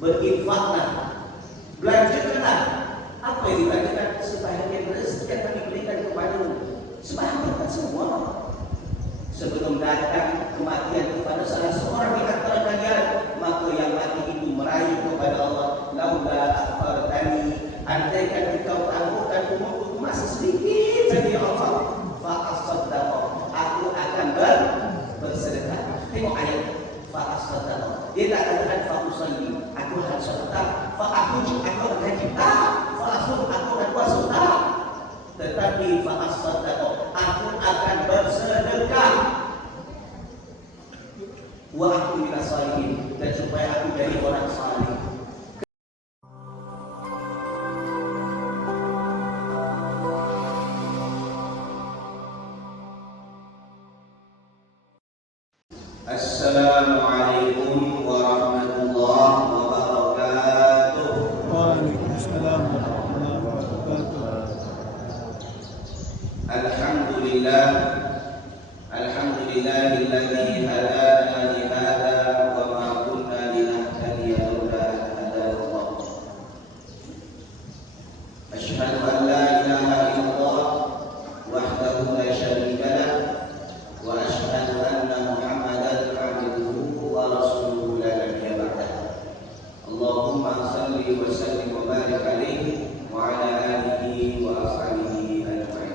berinfaklah, belanjakanlah apa yang dibelanjakan sebahagian rezeki yang kami berikan kepadamu, sebahagian semua. Sebelum datang kematian kepada salah seorang di antara kalian, maka yang mati itu meraih kepada Allah, laula akhartani, andaikan engkau tangguhkan umurku masih sedikit saja ya Allah, fa asaddaqa, aku akan bersedekah. Tengok ayat fa asaddaqa, dia tak katakan fa usalli, aku harus sedekah, fa aku akan haji, fa asum aku akan puasa, tetapi fa asaddaqa, aku akan bersedekah, wa aku minas salihin, dan supaya aku jadi orang saleh. Assalamualaikum warahmatullahi wabarakatuh. Waalaikumsalam warahmatullahi wabarakatuh. Alhamdulillah, alhamdulillahilladzi hadana li hadza wa ma kunna linahtadiya laula an hadana Allah. Asyhadu an la ilaha illallah wahdahu la syarika lah wa asyhadu anna Muhammadan abduhu wa rasuluhu la nabiyya ba'dah. Allahumma salli wa sallim wa barik alaihi wa ala alihi wa ashabihi ajma'in.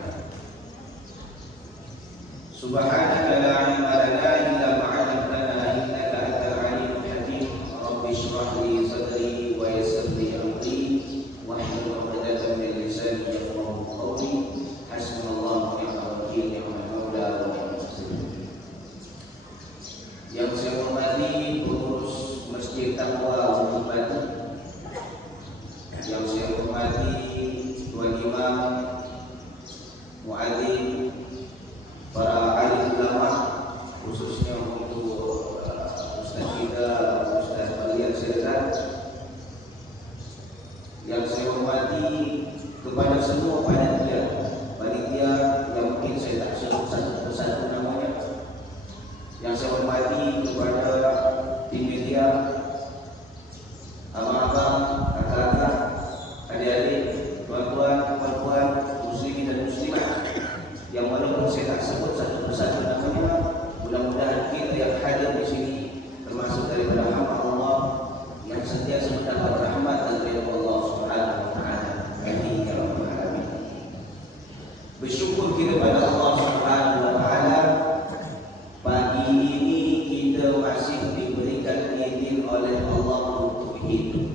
Subhanaka la ilma lana illa ma 'allamtana innaka antal alimul hakim. Rabbi shrah li sadri wa yassir li amri wahlul 'uqdatam min lisani yafqahu qawli. Hasbunallahu wa ni'mal wakeel, ni'mal maula wa ni'mal nasir. Yang saya hormati pengurus Masjid Taqwa Bukit Batu, yang saya hormati Tuan Imam, muadzin, para alim ulama, khususnya untuk Ustaz kita, Ustaz Malian Siretan. Yang saya hormati kepada semua panitia yang mungkin saya tak sebut satu persatu namanya. Yang saya hormati kepada tim media, abang-abang, kakak-kakak, adik-adik, tuan-tuan, puan-puan, muslimin dan muslimat, yang walaupun saya tak sebut satu persatu namanya, mudah-mudahan kita yang hadir di sini termasuk daripada hamba Allah yang sentiasa mendapat rahmat dari Allah Subhanahu wa taala. Amin ya rabbal alamin. Bersyukur kita kepada Allah Subhanahu wa taala, pagi ini kita masih diberikan izin oleh Allah untuk hidup.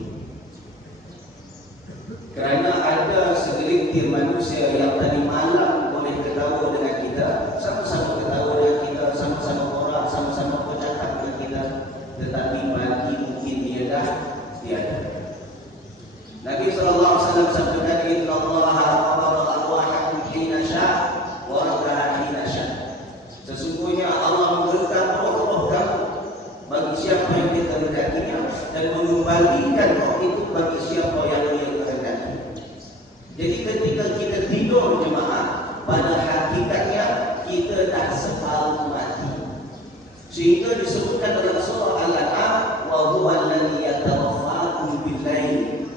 Kerana ada segelintir manusia yang tadi malam boleh ketawa dengan kita, sama-sama ketawa dengan kita, sama-sama orang, sama-sama bercakap dengan kita, tetapi pagi mungkin dia dah tiada. Nabi sallallahu alaihi wasallam sabda, "Inna Allaha qabada arwahakum hina syaa wa radaha hina syaa." Sesungguhnya Allah memberikan roh-roh kamu bagi siapa yang dia kehendakinya, dan mengembalikan roh itu bagi siapa yang dia kehendaki. Jadi ketika kita tidur jemaah, pada hakikatnya kita dah separuh mati. Sehingga disebutkan dalam surah Al-An'am, wa huwa alladhi yatawaffakum bil-lail.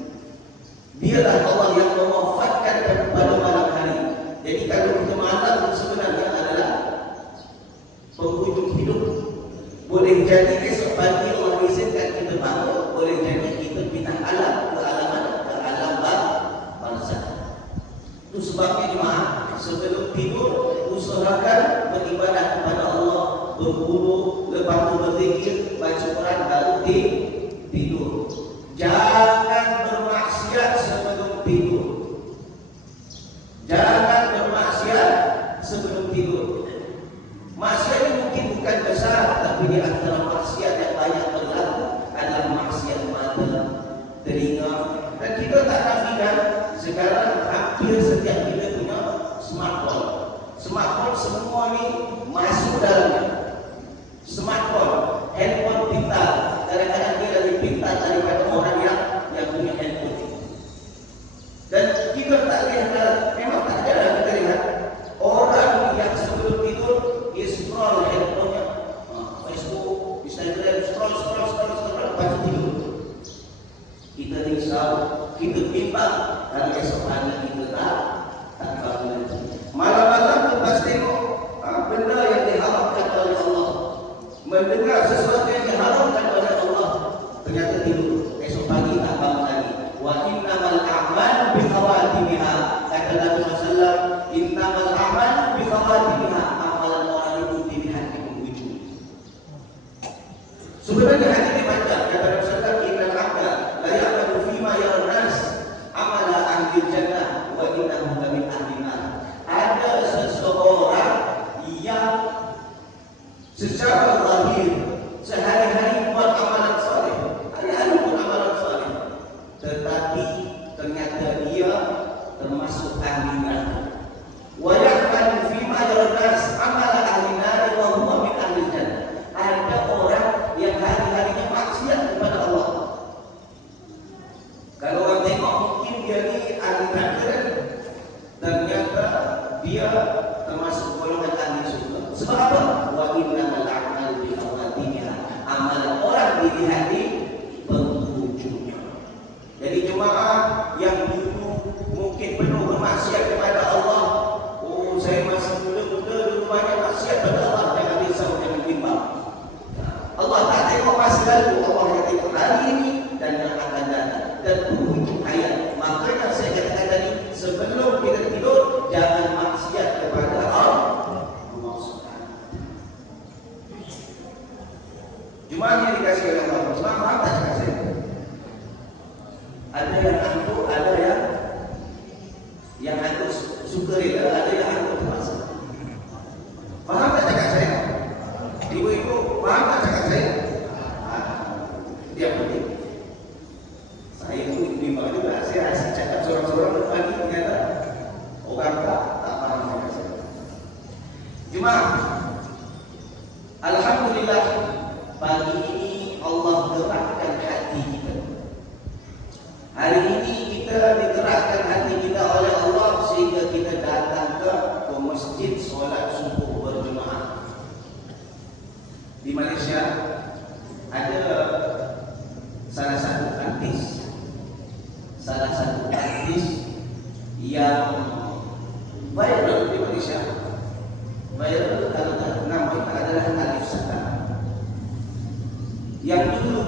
Dialah Allah yang mewafatkan pada malam hari. Jadi kalau kita malam sebenarnya adalah penghujung hidup. Boleh jadi esok pagi Allah izinkan kita bangun, boleh jadi kita pindah alam ke alam mana? Ke alam barzakh. Itu sebabnya jemaah, sebelum tidur usahakan beribadah kepada Allah, berwudu, lepas itu berzikir, baca Quran, baru tidur. Jangan bermaksiat sebelum tidur. Jangan bermaksiat sebelum tidur. Maksiat ini mungkin bukan besar, tapi di antara maksiat yang banyak berlaku adalah maksiat mata, telinga. Dan kita tak nafikan sekarang hampir setiap kita punya smartphone. Smartphone semua ni masuk dalamnya. Smartphone, handphone pintar. Kadang-kadang dia lebih pintar daripada orang yang punya handphone. Dan kita tak lihat, memang tak ada kita lihat orang yang sebelum tidur dia scroll handphonenya, Facebook, Instagram, scroll, lepas tidur. ternyata tidur. Esok pagi tak bangun lagi. Wa innamal a'malu bi khawatimiha. Kata Nabi SAW, innamal a'malu bi khawatimiha. Amalan orang itu dilihat di penghujung. Sebenarnya hati ini panjang. Kata Nabi SAW, innal 'abda la ya'malu fima yara nas amala ahli jannah wa innahu la min ahli nar. Ada seseorang yang secara zahir sehari-hari buat amalan saleh, hari-hari buat amalan saleh, tetapi ternyata dia termasuk ahli neraka. Wa ya'malu fima yara nas amala ahli nar wa huwa min ahli jannah. Ada orang yang hari-harinya maksiat kepada Allah. Kalau orang tengok mungkin dia ni ahli neraka, ternyata dia termasuk golongan ahli surga. Sebab apa? Wa innamal a'malu bi khawatimiha. Amalan orang dilihat di penghujungnya. Jadi jemaah yang dulu mungkin penuh bermaksiat kepada Allah, oh saya masih muda-muda dulu banyak maksiat kepada Allah, jangan risau, jangan bimbang. Allah tak tengok masa lalu, Allah yang tengok hari ini dan yang akan datang dan penghujung hayat. Makanya saya katakan tadi, sebelum kita tidur jangan maksiat kepada Allah. Jemaah yang dikasih oleh Allah, jemaah faham tak cakap saya? Ada yang antuk, ada yang antuk suka rela, ada yang antuk terpaksa. Faham tak cakap saya? Ibu-ibu, faham tak cakap saya? Dia penting. Saya pun bimbang juga, saya asyik cakap seorang-seorang pagi ternyata orang tak faham cakap saya. Jemaah, alhamdulillah, pagi ini Allah gerakkan hati kita. Hari ini kita digerakkan hati kita oleh Allah sehingga kita datang ke masjid solat subuh berjemaah. Di Malaysia ada salah satu artis yang viral di Malaysia. Viral kalau namanya adalah Alif Satar. Yang dulu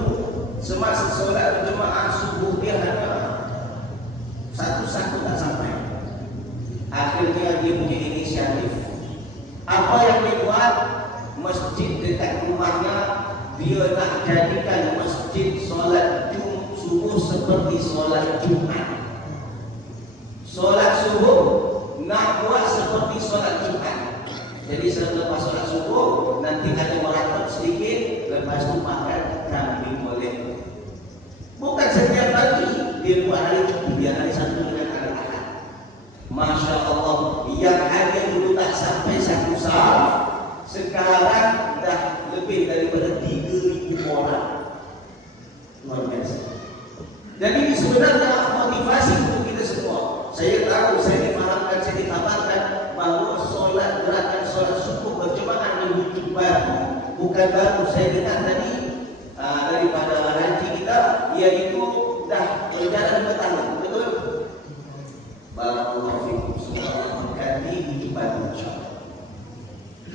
semasa solat berjemaah subuh dia hanya satu-satu tak sampai. Akhirnya dia punya inisiatif. Apa yang dia buat? Masjid dekat rumahnya dia nak jadikan masjid solat subuh seperti solat Jumat. Solat subuh nak buat seperti solat Jumat. Jadi selepas solat subuh nanti ada meratap sedikit, lepas tu makan kambing boleh. Bukan setiap pagi dia buat hari cuti, dia hari Sabtu dengan hari Ahad. Masya Allah, yang hanya dulu tak sampai satu saf, sekarang dah lebih daripada 3,000 orang. Luar biasa. Jadi sebenarnya motivasi untuk kita semua. Saya tahu, saya difahamkan, saya dikabarkan bahawa solat gerakan solat subuh berjemaah di Bukit Batu bukan baru. Saya dengar tadi daripada haji kita, iaitu dah berjalan 2 tahun, betul? Barakallahu fikum. Semoga Allah berkati Bukit Batu, insyaAllah.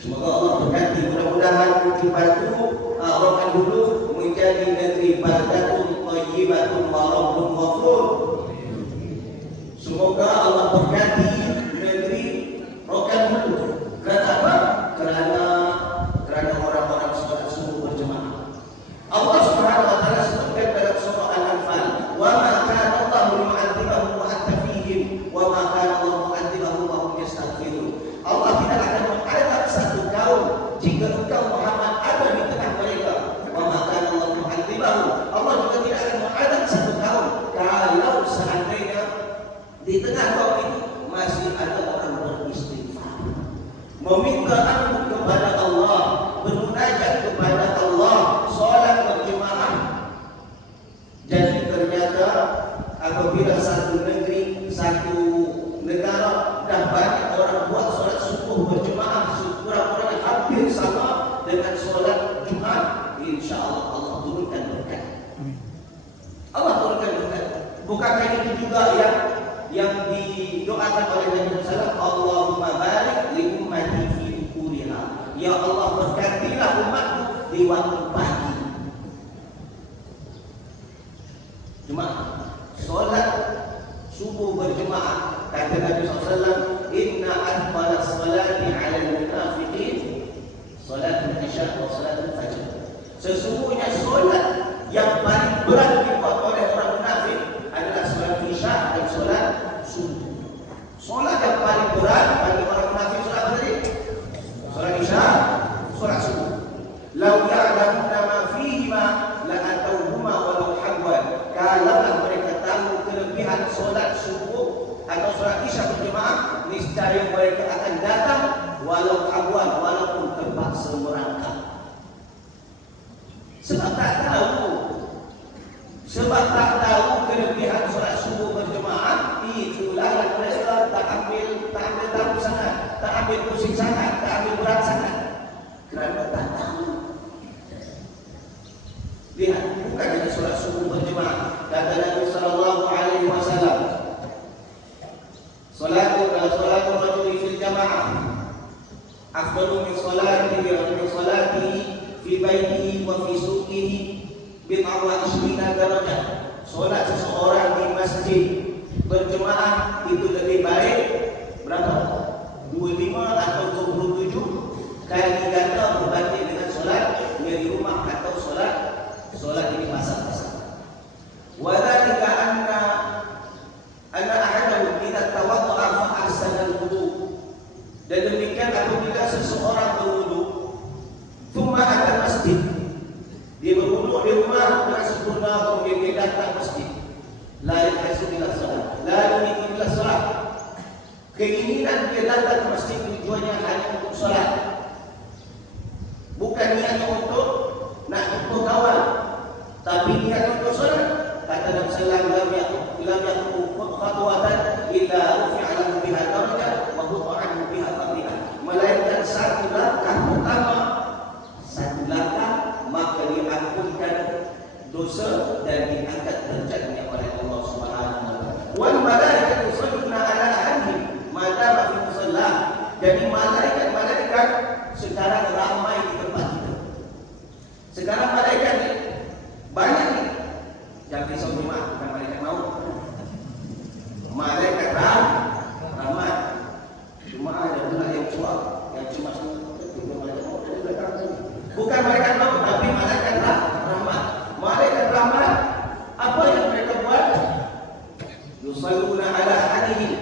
Semoga Allah berkati. Mudah-mudahan Bukit Batu Rokan Hulu menjadi negeri baldatun thayyibatun wa rabbun ghafur. Semoga Allah berkati negeri Rokan Hulu. Kenapa? Kerana orang-orang solat subuh berjemaah. Allah Subhanahu wa taala sebutkan dalam surah Al-Anfal, "Wa ma kana Allahu mu'adzibahum wa anta fihim, wa ma kana Allahu mu'adzibahum wa hum yastaghfirun." Allah tidak akan mengazab satu kaum jika engkau Muhammad ada di tengah mereka. Wa ma kana Allahu mu'adzibahum. Allah juga tidak akan mengazab satu kaum kalau seandainya di tengah kaum itu masih ada orang beristighfar, meminta ampun kepada Allah, bermunajat kepada Allah, solat berjemaah. Jadi ternyata apabila satu negeri, satu negara dah banyak orang buat solat subuh berjemaah, kurang-kurangnya hampir sama dengan solat Jumat, insya-Allah Allah turunkan berkat. Allah turunkan berkat. Bukankah itu juga yang didoakan oleh Nabi sallallahu alaihi wasallam, Allahumma barik li ummati fi ukuriha. Ya Allah, berkatilah umatku di waktu pagi. Jemaah, solat subuh berjemaah, kata Nabi SAW, inna akbala salati ala munafiqin salatul isya wa salatul fajr. Sesungguhnya solat yang paling berat dibuat oleh orang munafik adalah solat isya dan solat subuh. Solat yang paling berat bagi orang munafik solat apa tadi? Solat isya, solat subuh. Lau ya'lamuna ma fihima la atauhuma walau habwan. Kalaulah mereka tahu kelebihan solat subuh atau solat isya berjemaah, niscaya mereka akan datang walau habwan, walaupun terpaksa merangkak. Sebab tak tahu kelebihan solat subuh berjemaah, itulah yang mereka tak ambil tahu sangat, tak ambil pusing sangat, tak ambil berat sangat, kerana tak tahu. Lihat, bukan hanya solat subuh berjemaah. Kata Nabi SAW, Salatul rajuli fil jamaah afdalu min salatihi fi baitihi wa fi suqihi bid'ah wa ishrina darajah. Solat seseorang di masjid berjemaah itu lebih baik berapa? 25 atau 27 kali ganda berbanding dengan solat di rumah atau solat di pasar-pasar. Wa dzalika anna ahadahu idza tawadda'a fa ahsana al-wudu. Dan demikian apabila seseorang berwudu, thumma ata masjid, dia berwudu di rumah dengan sempurna, kemudian dia datang masjid, la yahsu ila salat, la yuridu ila salat. Keinginan dia datang ke masjid tujuannya hanya untuk salat, bukan niatnya untuk nak jumpa kawan, tapi niat untuk salat. Kata Nabi sallallahu alaihi wasallam, lam yakun khatwatan illa rufi'a lahu biha darajah wa hutta anhu biha fadhilah. Melainkan satu langkah pertama, satu langkah, maka diampunkan dosa dan diangkat derajatnya oleh Allah Subhanahu wa taala. Wal malaikatu yusalluna ala ahadihim ma dama fi musalla. Jadi malaikat sekarang ramai di tempat kita. Sekarang malaikat ni banyak ni. Yang risau rumah bukan malaikat maut. Malaikat ramai. Cuma ada pula yang cuak, yang cuma malaikat maut dari belakang tadi. Bukan malaikat maut, tapi malaikat ramai. Malaikat ramai, apa yang mereka buat? Yusalluna ala ahadihim,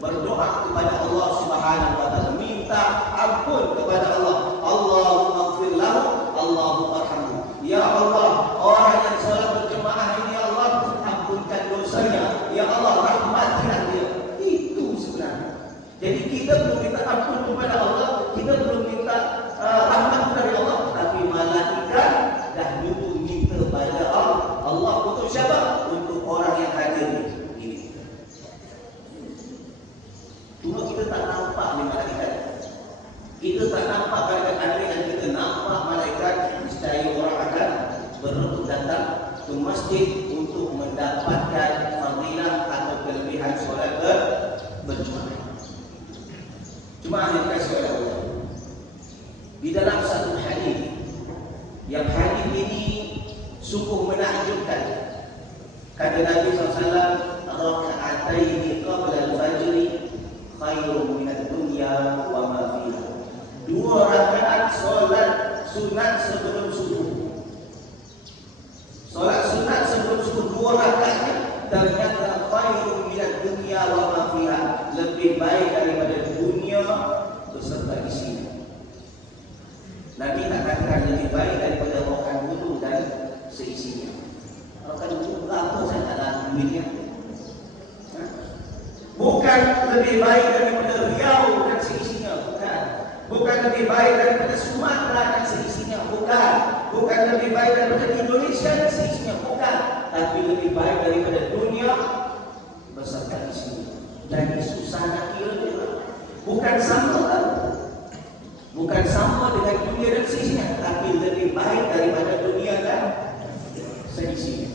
berdoa kepada Allah Subhanahu wa taala, minta ampun kepada Allah. Allahumma ighfir lahu, Allahumma arhamhu. Ya Allah, orang yang salat berjemaah ini, ya Allah, ampunkan dosanya. Ya Allah, rahmatilah dia. Itu sebenarnya. Jadi kita belum minta ampun kepada Allah, kita belum minta rahmat dari Allah, tapi malaikat dah dulu minta pada Allah. Allah untuk siapa? Untuk orang yang hadir ini. Cuma kita tak nampak ni malaikat. Kita tak nampak malaikat yang kita nampak malaikat, niscaya orang akan berebut datang ke masjid untuk mendapatkan fadilah atau kelebihan solat berjemaah. Cuma hanya dikasih oleh Allah. Di dalam satu hadis, yang hadis ini sungguh menakjubkan. Kata Nabi SAW, raka'ataini qabla al-fajr khairun min ad-dunya wa ma fiha. 2 rakaat solat sunat sebelum subuh. Solat sunat sebelum subuh 2 rakaatnya ternyata khairun min ad-dunya wa ma fiha, lebih baik daripada dunia beserta isinya. Nabi tak katakan lebih baik daripada rokan wudu dan seisinya. Rokan wudu apa saya tak tahu dunia. Bukan lebih baik daripada Riau dan seisinya, bukan. Bukan lebih baik daripada Sumatera dan seisinya, bukan. Bukan lebih baik daripada Indonesia dan seisinya, bukan. Tapi lebih baik daripada dunia beserta isinya. Dan susah nak kira juga. Bukan sama, bukan sama dengan dunia dan seisinya, tapi lebih baik daripada dunia dan seisinya.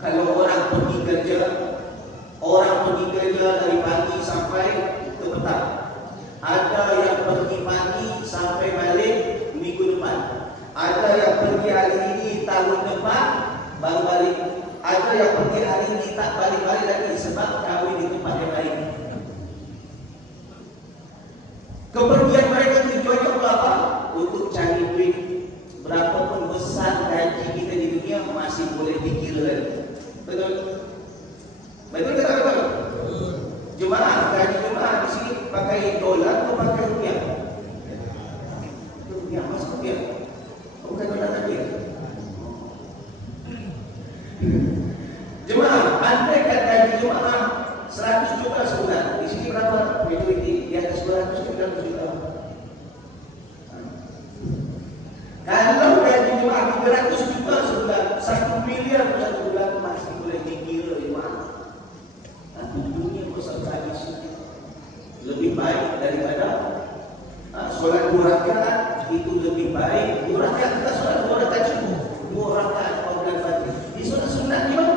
Kalau orang pergi kerja dari pagi sampai ke petang. Ada yang pergi pagi sampai balik minggu depan. Ada yang pergi hari ini tahun depan baru balik. Ada yang pergi hari ini tak balik-balik lagi sebab kahwin di tempat yang lain. Kepergian mereka tujuannya untuk apa? Untuk cari duit. Berapapun besar gaji kita di dunia masih boleh dikira lagi. Betul? Betul ke tak betul? Jemaah, gaji jemaah di sini pakai dolar atau pakai rupiah? Rupiah, masuk rupiah. Bukan dolar lagi. Jemaah, andai kan gaji jemaah 100 juta sebulan. Di sini berapa? Di atas 200 juta. Kalau gaji jemaah 300 juta sebulan, 1 miliar satu bulan masih boleh dikira jemaah. Tapi dunia besar habis. Lebih baik daripada solat 2 rakaat itu lebih baik. 2 rakaat kita solat 2 rakaat cukup. 2 rakaat qablal fajr. Di solat sunat gimana?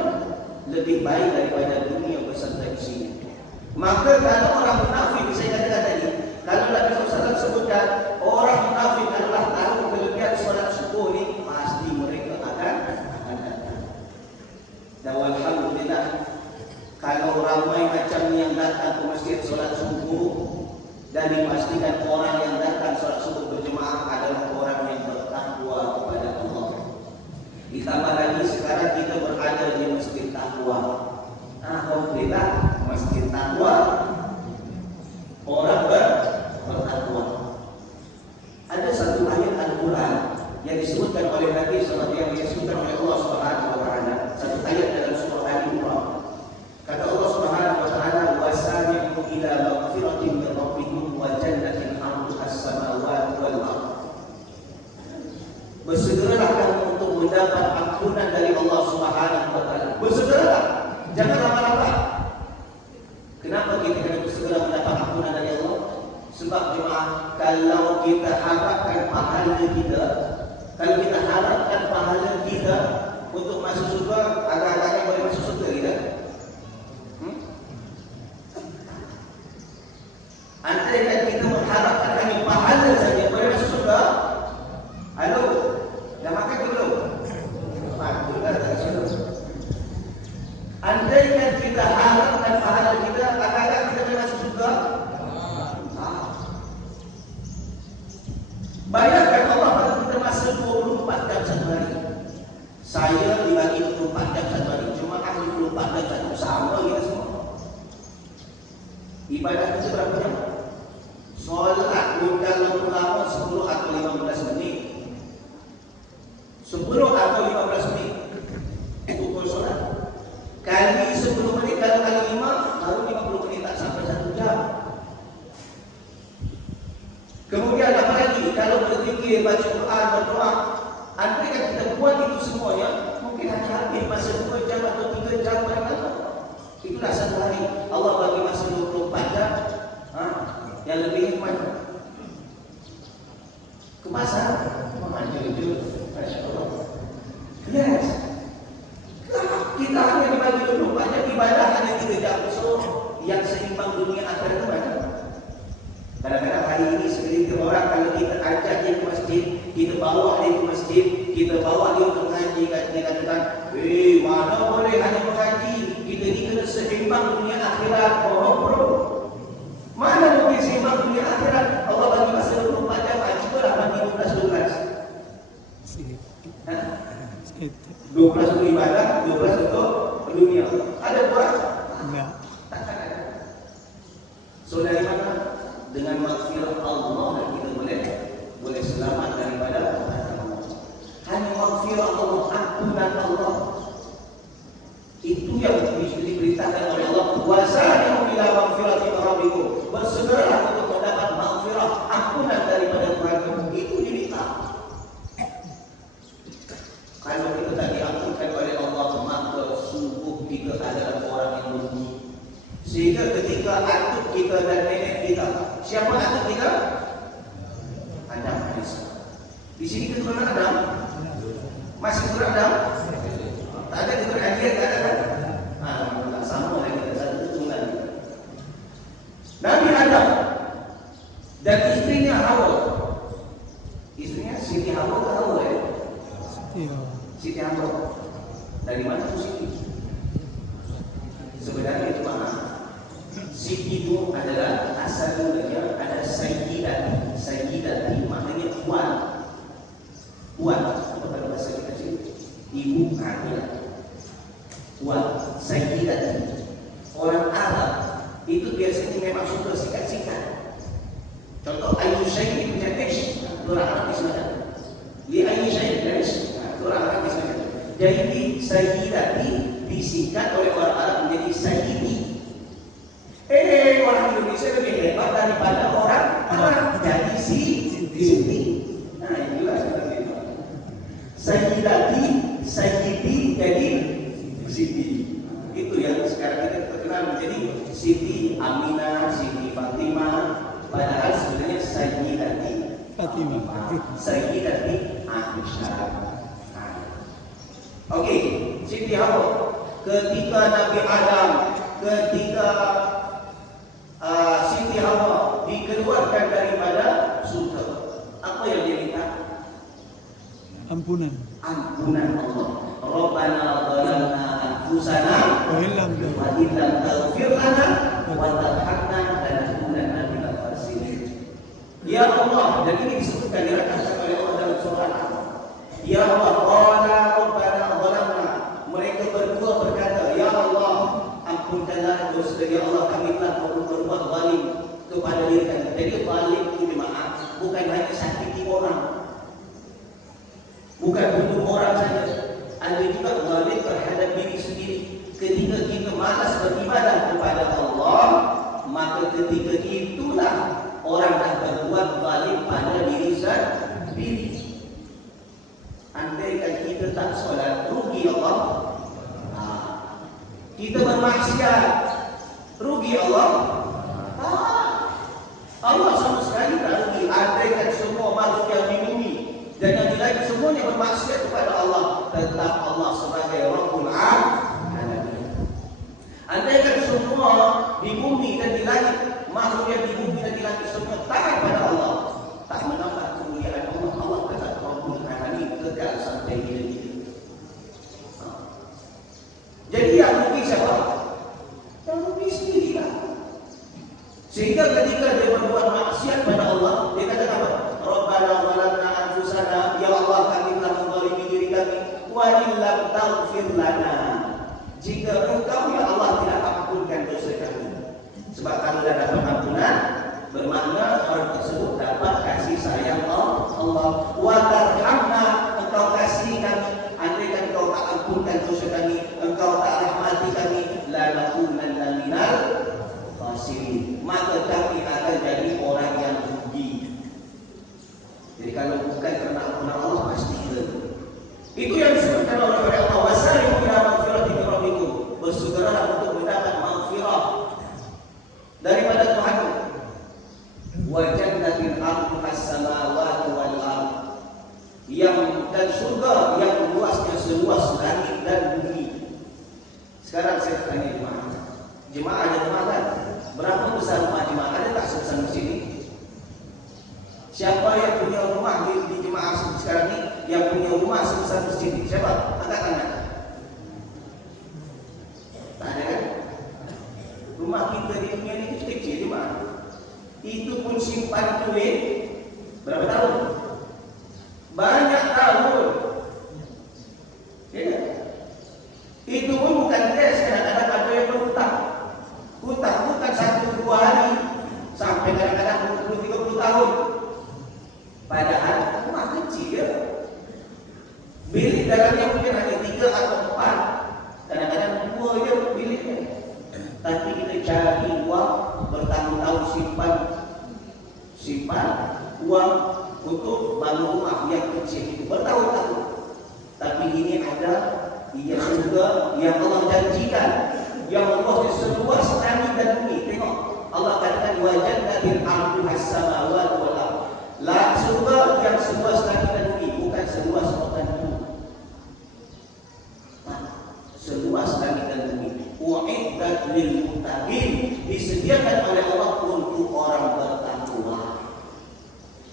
Lebih baik daripada dunia beserta isinya. Maka kalau orang munafik, saya katakan tadi, kalau Nabi SAW sebutkan orang munafik adalah tahu kelebihan solat subuh ni, pasti mereka akan datang. Dan alhamdulillah, kalau ramai macam ni yang datang ke masjid solat subuh, dan dipastikan orang yang datang solat subuh berjemaah adalah orang yang bertakwa kepada Allah. Ditambah lagi sekarang kita berada di masjid takwa. Alhamdulillah, masjid takwa. Orang bertakwa. Ada satu ayat Al-Quran yang disebutkan oleh Nabi SAW, yang disebutkan oleh Allah Subhanahu Wa Taala. Satu ayat dalam surah Al-Imran. Kata Allah Subhanahu Wa Taala, "Wasari'u ila maghfiratin min rabbikum wa jannatin 'arduha as-samawati wal ardh." Bersegeralah kamu untuk mendapat ampunan dari Allah Subhanahu Wa Taala. Bersegeralah, jangan lama-lama. Kenapa kita kena bersegera mendapat ampunan dari Allah? Sebab jemaah, kalau kita harapkan pahala kita, kalau kita harapkan pahala kita untuk masuk surga, agak-agaknya boleh masuk surga kita. Andai kan kita mengharapkan hanya pahala saja boleh masuk surga. Halo, dah makan ke belum? Sudah tak sudah. Andai kan kita harapkan pahala kita, agak-agak kita boleh masuk surga. Bayangkan Allah bagi kita masa 24 jam satu hari. Saya dibagi 24 jam satu hari, jemaah 24 jam satu, sama kita semua. Ibadah kita berapa jam? Solat bukan lama 10 atau 15 menit. 10 atau 15 menit untuk solat. Kali 10 menit, kalau kali 5 baru 50 menit, tak sampai 1 jam. Kemudian apa lagi? Kalau berzikir, baca Quran, berdoa, andai kan kita buat itu semuanya, mungkin hanya habis masa 2 jam atau 3 jam barang-barang. Itulah satu hari. Allah bagi masa 24 jam. Yang lebih hikmat ke pasar, manja itu, Masya Allah. Yes. Kita hanya dibagi 24 jam ibadah, hanya 3 jam. So, yang seimbang dunia akhirat itu banyak. Kadang-kadang hari ini segelintir orang, kalau kita ajak dia ke masjid, kita bawa dia ke masjid, kita bawa dia untuk mengaji, dia katakan, mana boleh hanya mengaji, kita ni kena seimbang dunia akhirat. Bro, mana mungkin seimbang dunia akhirat? Allah bagi masa 24 jam, cubalah bagi 12. 12 untuk ibadah, 12 untuk dunia. Ada buat? Enggak. Takkan ada. So dari mana? Dengan maghfirah Allah dan kita boleh selamat daripada Allah. Hanya maghfirah Allah, ampunan Allah. Itu yang diberitakan oleh Allah. Wasari'u ila maghfiratin min rabbikum. Bersegeralah untuk mendapat maghfirah, ampunan daripada Tuhan. Itu diminta. Kalau kita tak diampunkan oleh Allah, maka sungguh kita adalah orang yang merugi. Sehingga ketika atuk kita dan nenek kita, siapa atuk kita? Adam AS. Di sini kita pernah Adam? Masih pernah Adam? Tak ada kita akhir, tak ada kan? Tak sama lagi kita satu tulang. Nabi Adam dan istrinya Hawa. Istrinya Siti Hawa ke Hawa ya? Siti Hawa. Dari mana tuh Siti? Sebenarnya itu mana? Siti itu adalah asal mulanya ada sayyidati. Sayyidati maknanya tuan. Tuan, apa bahasa kita sih? Ibu kaya. Tuan, sayyidati. Orang Arab itu biasanya memang suka sikat-sikat. Contoh ayu syai'in punya ish, orang Arab di sana. Li ayu syai'in ish, orang Arab di sana. Jadi sayyidati disingkat oleh orang Arab menjadi sayyidi. Orang Indonesia lebih hebat daripada orang Arab jadi Siti. Nah, inilah seperti itu. Sayyidati, sayyidi jadi Siti. Itu yang sekarang kita terkenal menjadi Siti Aminah, Siti Fatimah. Padahal sebenarnya Sayyidati Fatimah, Sayyidati Aisyah. Oke, Siti Hawa. Ketika Nabi Adam, ketika Siti Hawa dikeluarkan daripada surga, apa yang dia minta? Ampunan. Ampunan Allah. Rabbana zalamna anfusana Wa illam taghfir lana wa tarhamna lanakunanna minal khasirin. Ya Allah, dan ini disebutkan dikatakan oleh Allah dalam surah Al-Anfal. Ya Allah, qala rabbana zalamna. Mereka berdua berkata, ya Allah, ampunkanlah dosa ya Allah, kami telah berbuat zalim kepada diri kami. Jadi zalim itu jemaah bukan hanya sakiti orang, bukan bunuh orang saja, ada juga zalim terhadap diri sendiri. Ketika kita malas beribadah kepada Allah, maka ketika itulah orang dah berbuat zalim pada diri sendiri. Andaikan kita tak solat, rugi Allah. Kita bermaksiat, rugi Allah. Allah sama sekali tak rugi. Andaikan semua makhluk yang di bumi dan yang di langit semuanya bermaksiat kepada Allah, tetap Allah sebagai Rabbul Alamin. Andaikan semua di bumi dan di langit, makhluk yang di bumi dan di langit semua taat pada Allah, tak menambah kemuliaan Allah. Allah tetap Rabbul Alamin, kekal sampai bila-bila. Jadi yang rugi siapa? Yang rugi sendirilah. Sehingga ketika dia berbuat maksiat pada Allah, dia kata apa? Rabbana zalamna anfusana, ya Allah kami telah menzalimi diri kami, wa illam taghfir lana. Jika Engkau ya Allah tidak ampunkan dosa kami. Sebab kalau dah dapat ampunan, bermakna orang tersebut dapat kasih sayang Allah. Wa tarhamna, Engkau kasih kami. Andaikan Engkau tak ampunkan dosa kami, Engkau tak rahmati kami, lanakunanna minal khasirin, maka kami akan jadi orang yang rugi. Jadi kalau bukan kerana ampunan Allah, pasti kita. Itu yang disebutkan oleh Allah, wasari'u ila maghfiratin min rabbikum, bersegeralah untuk mendapat maghfirah daripada Tuhan. Wa jannatin 'arduhas samawati wal ardh, yang dan surga yang luasnya seluas langit dan bumi. Sekarang saya tanya jemaah ada rumah kan? Berapa besar rumah jemaah? Ada tak sebesar masjid ini? Siapa yang punya rumah di jemaah sekarang ni yang punya rumah sebesar masjid ini? Siapa? Angkat tangan. Tak ada kan? Rumah kita di dunia ni kecil jemaah. Itu pun simpan duit berapa tahun? Banyak tahun. Ya. Itu pun bukan cash, kadang-kadang ada yang berhutang. Hutang bukan 1-2 hari, sampai kadang-kadang 20-30 tahun. Padahal rumah kecil ya. Bilik dalamnya mungkin hanya 3 atau 4. Kadang-kadang 2 je biliknya. Tapi kita cari uang bertahun-tahun simpan uang untuk bangun rumah yang kecil itu bertahun-tahun. Tapi ini ada ia surga yang Allah janjikan, yang Allah seluas langit dan bumi. Tengok Allah katakan wa jannatin 'arduhas samawati wal ardh. La surga yang seluas langit dan bumi, bukan seluas lautan itu. Seluas langit dan bumi. U'iddat lil muttaqin, disediakan oleh Allah untuk orang bertakwa.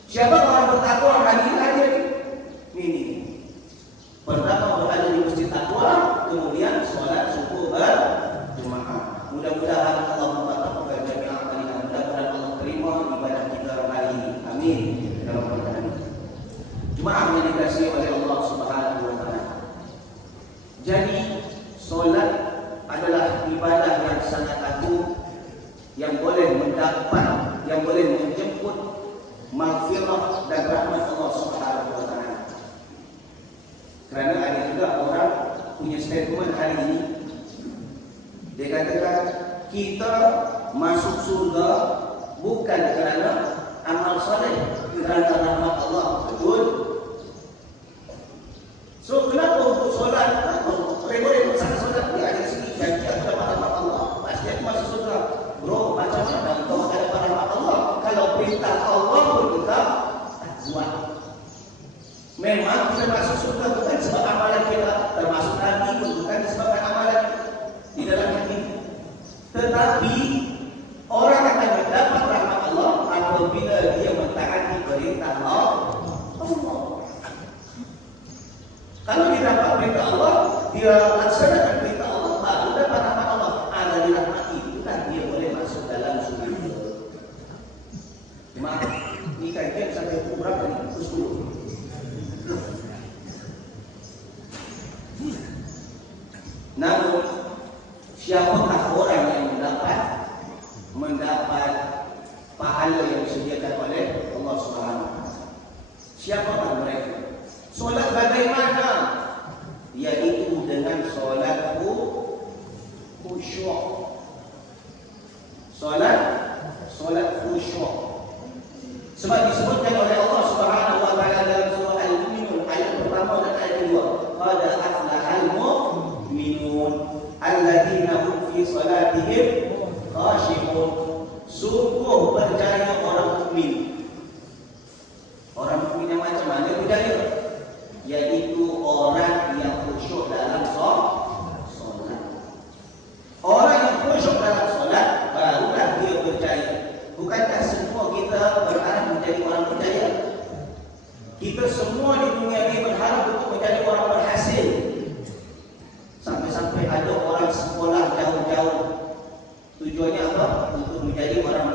Siapa orang bertakwa? Hadir ini. Pertama berada di masjid takwa, kemudian solat adalah ibadah yang sangat agung, yang boleh mendapat, yang boleh menjemput maghfirah dan rahmat Allah Subhanahu wa taala. Kerana ada juga orang punya statement hari ini, dia katakan kita masuk surga bukan kerana amal soleh, kerana rahmat Allah. Betul? So kenapa untuk solat? Boleh sangat solat dia ada sini dan dia dapat rahmat Allah. Pasti aku masuk surga. Bro, macam mana kau akan dapat rahmat Allah kalau perintah Allah pun kita tak buat? Memang kita masuk surga bukan sebab amalan kita, termasuk Nabi pun bukan disebabkan amalan di dalam hati. Tetapi orang akan mendapat rahmat Allah apabila dia mentaati perintah Allah. Kalau dia dapat perintah Allah, dia laksanakan perintah Allah, baru dapat rahmat Allah. Ada di rahmat itu kan dia boleh masuk dalam surga. Cuma ni kajian sampai pukul berapa ni? Pukul 10. Namun siapakah orang yang mendapat pahala yang disediakan oleh Allah Subhanahu wa taala? Siapakah mereka? Solat bagaimana? Yaitu dengan solat khusyuk. Solat khusyuk. Sebab disebutkan oleh Allah Subhanahu wa taala dalam surah Al-Mu'minun ayat pertama dan ayat kedua, qad aflahal mu'minun alladzina hum fi salatihim khashi'un. Sungguh berjaya orang mukmin. Orang mukmin yang macam mana berjaya? Yaitu orang yang khusyuk dalam solat. Orang yang khusyuk dalam solat barulah dia berjaya. Bukankah semua kita berharap menjadi orang berjaya? Kita semua di dunia ini berharap untuk menjadi orang berhasil. Sampai-sampai ada orang sekolah jauh-jauh. Tujuannya apa? Untuk menjadi orang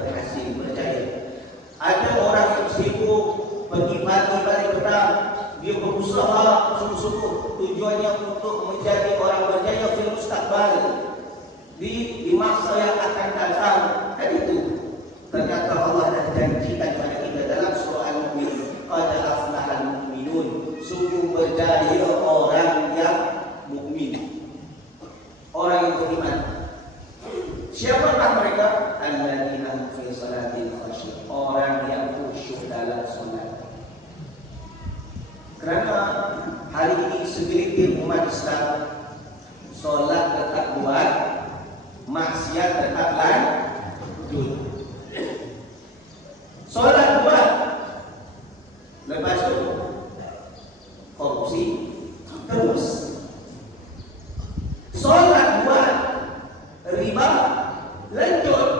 berhasil, berjaya. Ada orang yang sibuk pergi pagi balik petang, dia berusaha sungguh-sungguh, tujuannya untuk menjadi orang berjaya fil mustaqbal, di masa yang akan datang. Kan itu ternyata Allah dah janjikan kepada kita dalam surah Al-Mu'minun, qad aflahal mu'minun, sungguh berjaya orang yang mukmin, orang yang beriman. Siapakah mereka? Alladzina fi salatin khashi'un, orang yang khusyuk dalam solat. Kerana hari ini segelintir umat Islam solat tetap buat, maksiat tetap lanjut. Solat buat, lepas itu korupsi terus. Solat buat, riba lanjut.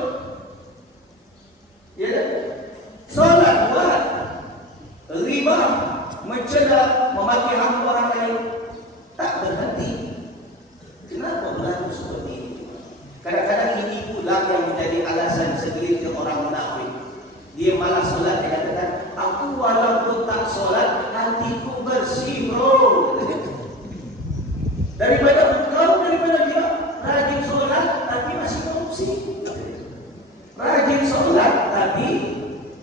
Ya, solat buat, riba mencela, memaki hak orang lain, tak berhenti. Kenapa berlaku seperti ini? Kadang-kadang ini pula yang menjadi alasan segelintir orang munafik. Dia malas solat, dia katakan, aku walaupun tak solat, hatiku bersih bro. Daripada dia rajin solat tapi masih korupsi, rajin solat tapi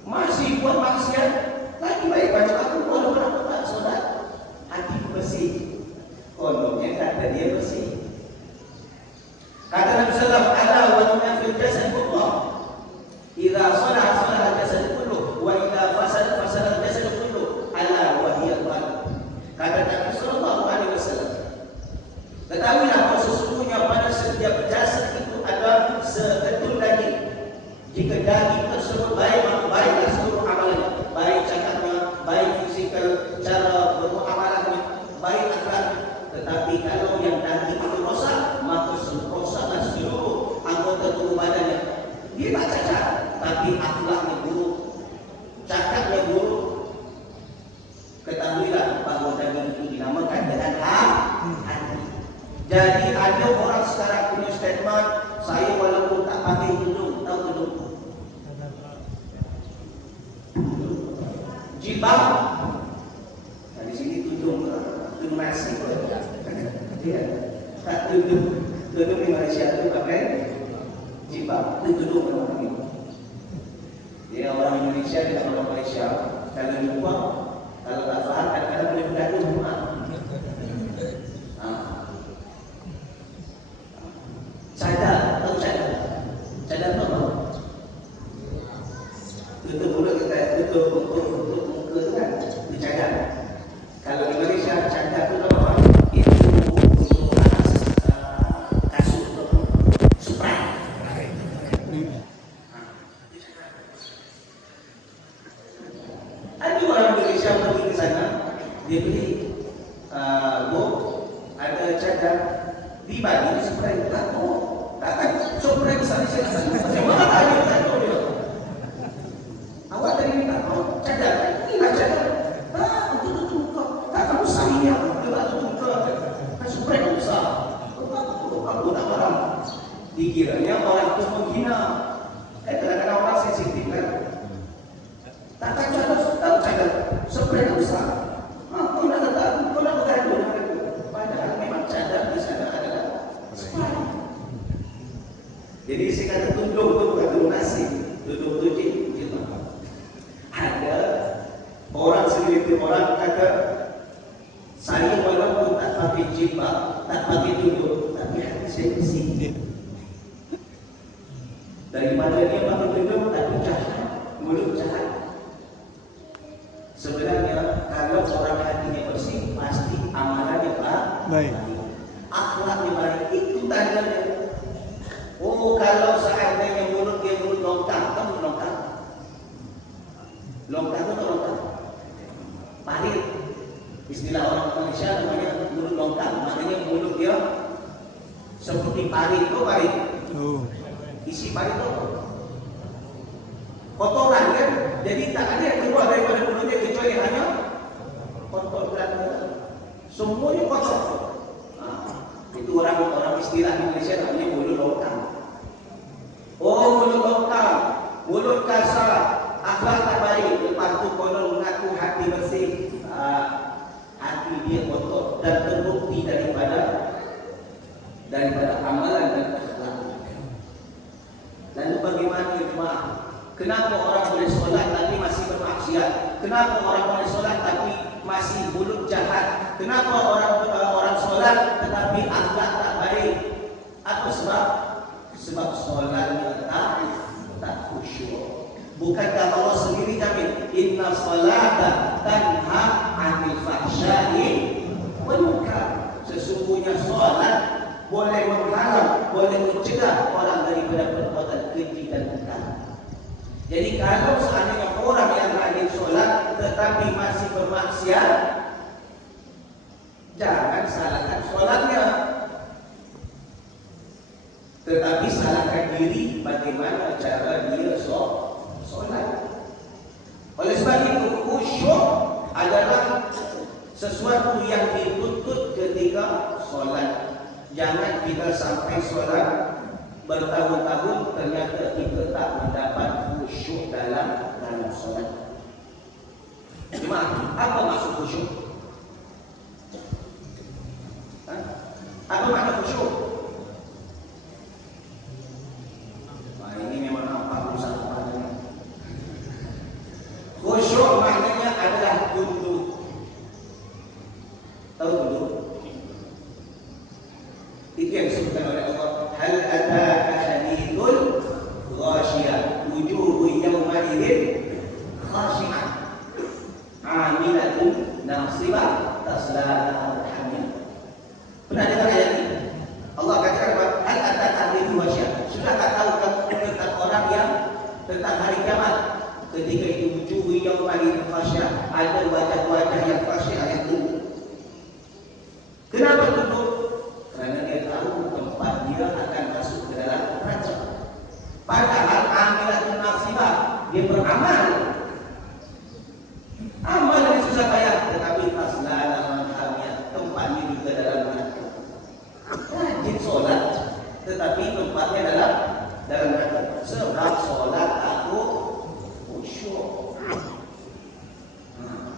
masih buat maksiat, lagi baik pada aku walaupun aku tak solat, hatiku bersih. Kondomnya kata dia bersih. Kata Nabi sallallahu alaihi wasallam, "Ala wa inna fil jasad mudghah. Idza salaha salaha al-jasad kulluh wa idza fasada fasada al-jasad kulluh. Ala wa hiya al-qalb." Kata Nabi sallallahu alaihi wasallam, ketahuilah bahawa sesungguhnya pada setiap jasad itu ada seketul daging. Jika daging tersebut baik, maka baiklah seluruh amalan, baik cakapnya, baik fizikal, cara bermuamalahnya, baik akhlak. Tetapi kalau yang daging itu rosak, maka rosaklah seluruh anggota tubuh badannya. Dia tak cacat, tapi akhlaknya buruk, cakapnya buruk. Ketahuilah bahawa daging itu dinamakan dengan hati. Jadi ada orang sekarang punya statement, saya walaupun tak pakai tudung, tahu tudung? Jilbab. Nah, di sini tudung nasi. Ya. Tak duduk di Malaysia itu pakai jilbab, duduk orang ini. Dia orang Indonesia dengan orang Malaysia, kalau jumpa, kalau tak faham, kadang-kadang boleh bergaduh rumah. Cadar, tahu cadar? Cadar tu apa? Tutup mulut kita, tutup muka kan? Itu cadar. Kalau di Malaysia, cadar tu apa? Itu untuk kasut tu, spray. Ada orang Malaysia pergi ke sana, dia beli ada cadar di Bali, spray tak tahu. Takkan spray besar di sana. Macam mana tadi tak tahu dia? Awak tadi ni tak tahu cadar. Inilah cadar. Untuk tutup muka. Tak kamu saya. Kita tutup muka. Kan spray besar. Aku tak marah. Dikiranya orang itu menghina. Kadang-kadang orang sensitif kan. Takkan cadar spray besar. Kau nak kata, kau nak bergaduh. Padahal memang cadar di sana adalah spray. Jadi saya kata tunduk tu bukan tunduk nasi, tunduk tu je. Ada orang segelintir orang kata saya walaupun tak pakai jilbab, tak pakai tunduk, tapi hati saya bersih. Daripada dia pakai tunduk tapi jahat, mulut jahat. Sebenarnya kalau orang hatinya bersih, pasti amalannya baik. Akhlaknya baik, itu tandanya. Oh, kalau seandainya mulut dia mulut longkang, kamu longkang. Longkang itu longkang. Parit. Istilah orang Malaysia namanya mulut longkang. Maknanya mulut dia seperti parit. Itu parit. Isi parit itu kotoran kan? Jadi tak ada yang keluar daripada mulutnya kecuali hanya kotoran. Semuanya kotor. Itu orang istilah di Malaysia namanya mulut longkang. Oh, mulut longkang, mulut kasar, akhlak tak baik. Lepas tu konon mengaku hati bersih, hati dia kotor dan terbukti daripada amalan dan akhlak. Lalu bagaimana jemaah? Kenapa orang boleh solat tapi masih bermaksiat? Kenapa orang boleh solat tapi masih mulut jahat? Kenapa orang solat tetapi akhlak tak baik? Apa sebab? Sebab solatnya tak khusyuk. Bukankah Allah sendiri jamin? Inna salata tanha 'anil fahsya'i wal munkar. Sesungguhnya solat boleh menghalang, boleh mencegah orang daripada perbuatan keji dan munkar. Jadi kalau seandainya orang yang rajin solat tetapi masih bermaksiat, jangan salahkan solatnya, tetapi salahkan diri bagaimana cara dia solat. Oleh sebab itu khusyuk adalah sesuatu yang dituntut ketika solat. Jangan kita sampai solat bertahun-tahun ternyata kita tak mendapat khusyuk dalam solat. Cuma apa maksud khusyuk? Apa makna khusyuk? Ini memang nampak usaha maknanya. Khusyuk maknanya adalah tunduk. Tahu tunduk? Itu yang disebutkan oleh Allah. Hal ataka hadithul ghashiyah wujuhun yawma idzin khashi'ah 'amilatun nasibah tasla naran hamiyah. Pernah dengar ayat ini? Allah katakan hal ataka hadithul ghashiyah. Sudah tak tahu kamu tentang orang yang tentang hari kiamat? Ketika itu wujuhun yawma idzin khashi'ah, ada wajah-wajah yang khashi'ah yang tunduk. Kenapa tunduk? Kerana dia tahu tempat dia akan masuk ke dalam neraka. Padahal amilatun nasibah, dia beramal. Amal yang susah payah, tetapi tasla naran hamiyah, tempatnya juga dalam neraka. Rajin solat, tetapi tempatnya dalam neraka. Sebab solat aku khusyuk.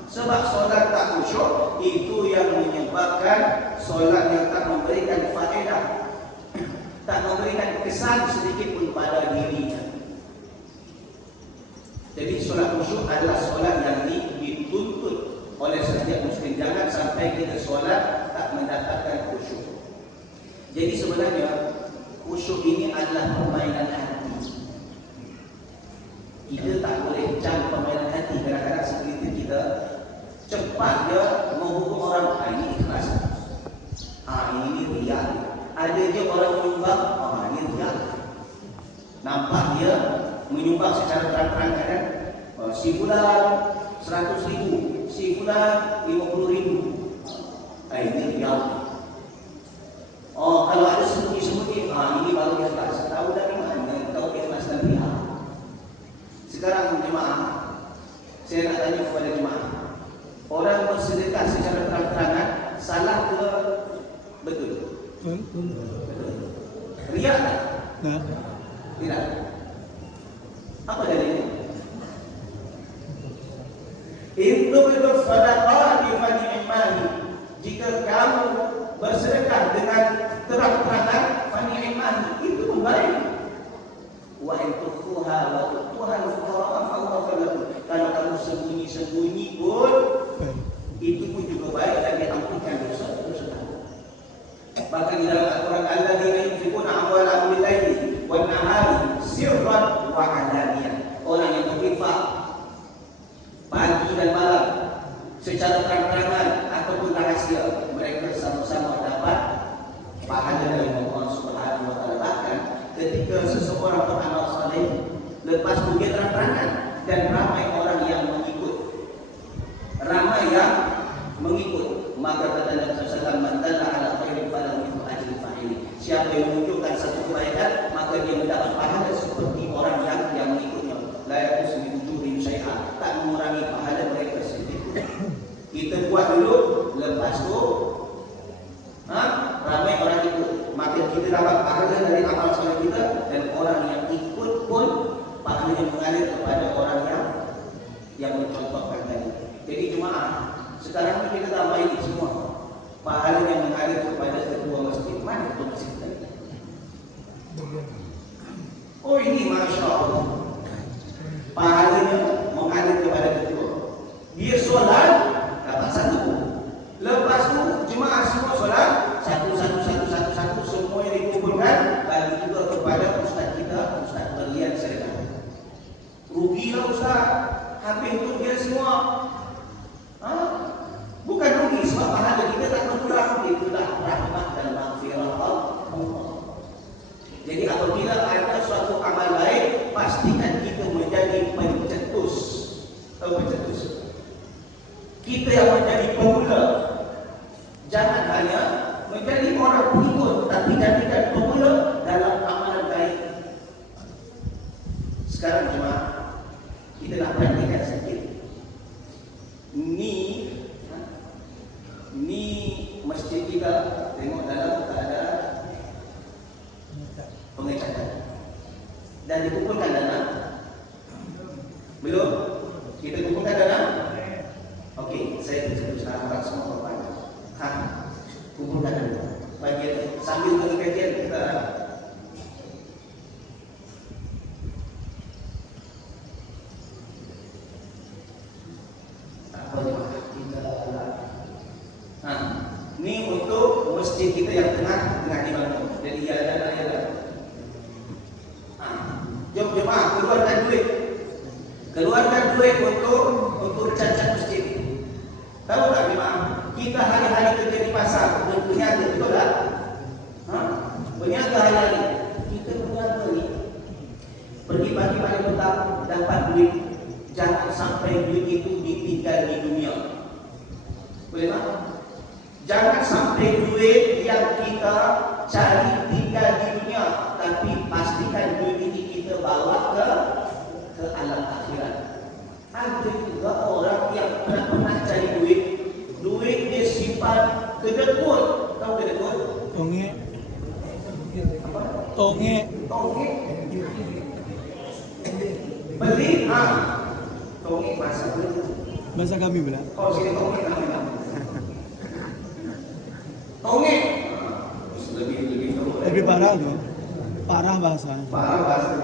Sebab solat tak khusyuk, itu yang menyebabkan solat yang tak memberi memberikan faedah, tak memberikan kesan sedikit pun pada dirinya. Jadi solat khusyuk adalah solat yang dituntut oleh setiap muslim. Jangan sampai kita solat tak mendapatkan khusyuk. Jadi sebenarnya khusyuk ini adalah permainan hati. Kita tak boleh jam permainan hati. Kadang-kadang seperti kita cepat dia menghukum orang. Ini ikhlas. Ini riak. Ada je orang menyumbang. Ini riak. Nampak dia menyumbang secara terang-terang kan? Si fulan 100,000, si fulan 50,000. Ini riak. Kalau ada sembunyi-sembunyi, ini baru ikhlas. Tahu dari mana? Tahu ikhlas dan riak. Sekarang jemaah, saya nak tanya kepada jemaah, orang bersedekah secara terang-terangan salah ke betul? Betul. Riak tak? Tidak. Apa dalilnya? Intubil sadaqah bi fani'imani. Jika kamu bersedekah dengan terang-terangan, fani'imani, itu pun baik. Wa intufuha wa tutuha al-fuqara fa huwa khairun. Kalau kamu sembunyi-sembunyi pun itu pun juga baik dan diampunkan dosa-dosa. Bahkan di dalam Al-Quran, alladzina yunfiquna amwalahum bil-laili wan-nahari sirran wa 'alaniyah. Orang yang berinfak pagi dan malam secara terang-terangan ataupun rahasia, mereka sama-sama dapat pahala dari Allah Subhanahu wa taala. Bahkan ketika seseorang beramal saleh, lepas itu dia terang-terangan dan ramai orang yang mengikut, maka kata Nabi SAW, man dalla ala khairin falahu mithlu ajri fa'ili. Siapa yang menunjukkan satu kebaikan, maka dia mendapat pahala seperti orang yang mengikutnya. La yaqus min ujurihim syai'a, tak mengurangi pahala mereka sedikit. Kita buat dulu, lepas tu ramai orang ikut, maka kita dapat pahala dari amal soleh kita, dan orang yang ikut pun pahalanya mengalir kepada orang yang mencontohkan tadi. Jadi jemaah, sekarang ini kita tambah ini semua, pahala yang mengalir kepada ketua masjid. Mana ketua masjid tadi? Oh ini Masya Allah, pahalanya mengalir kepada ketua. Dia solat dapat satu. Lepas tu jemaah semua solat satu, semua yang dikumpulkan bagi juga kepada ustaz kita, Ustaz Berlian Serkan. Rugilah ustaz, habis tu dia semua. Bukan rugi, sebab pahala kita tak berkurang. Itulah rahmat dan maghfirah Allah. Jadi apabila ada suatu amal baik, pastikan kita menjadi pencetus. Tahu pencetus? Kita yang menjadi pemula. Jangan hanya menjadi orang pengikut, tapi jadikan pemula dalam amalan baik. Sekarang cuma kita nak perhatikan sedikit. Ni masjid kita, tengok dalam keadaan pengecatan dan dikumpulkan dana. Belum? Kita kumpulkan dana? Okey, saya terus harap semua berbantu. Kumpulkan dana. Bagian sambil berkajian kita ni untuk masjid kita yang tengah dibangun. Jadi ada. Jom jemaah keluarkan duit untuk rencana masjid. Tahu tak jemaah? Kita hari-hari kerja di pasar, berniaga, betul tak? Berniaga hari-hari. Kita berniaga ni, pergi pagi balik petang dapat duit. Jangan sampai duit itu ditinggal di dunia. Boleh tak? Jangan sampai duit yang kita cari tinggal di dunia, tapi pastikan duit ini kita bawa ke alam akhirat. Ada juga orang yang pernah cari duit dia simpan ke dekut. Tahu ke dekut? Tongek. Apa? Tongek. Beli tongek bahasa apa? Bahasa kami pula. Sini tongek kami. Tongek. Lebih parah tuh. Parah bahasa. Parah bahasa.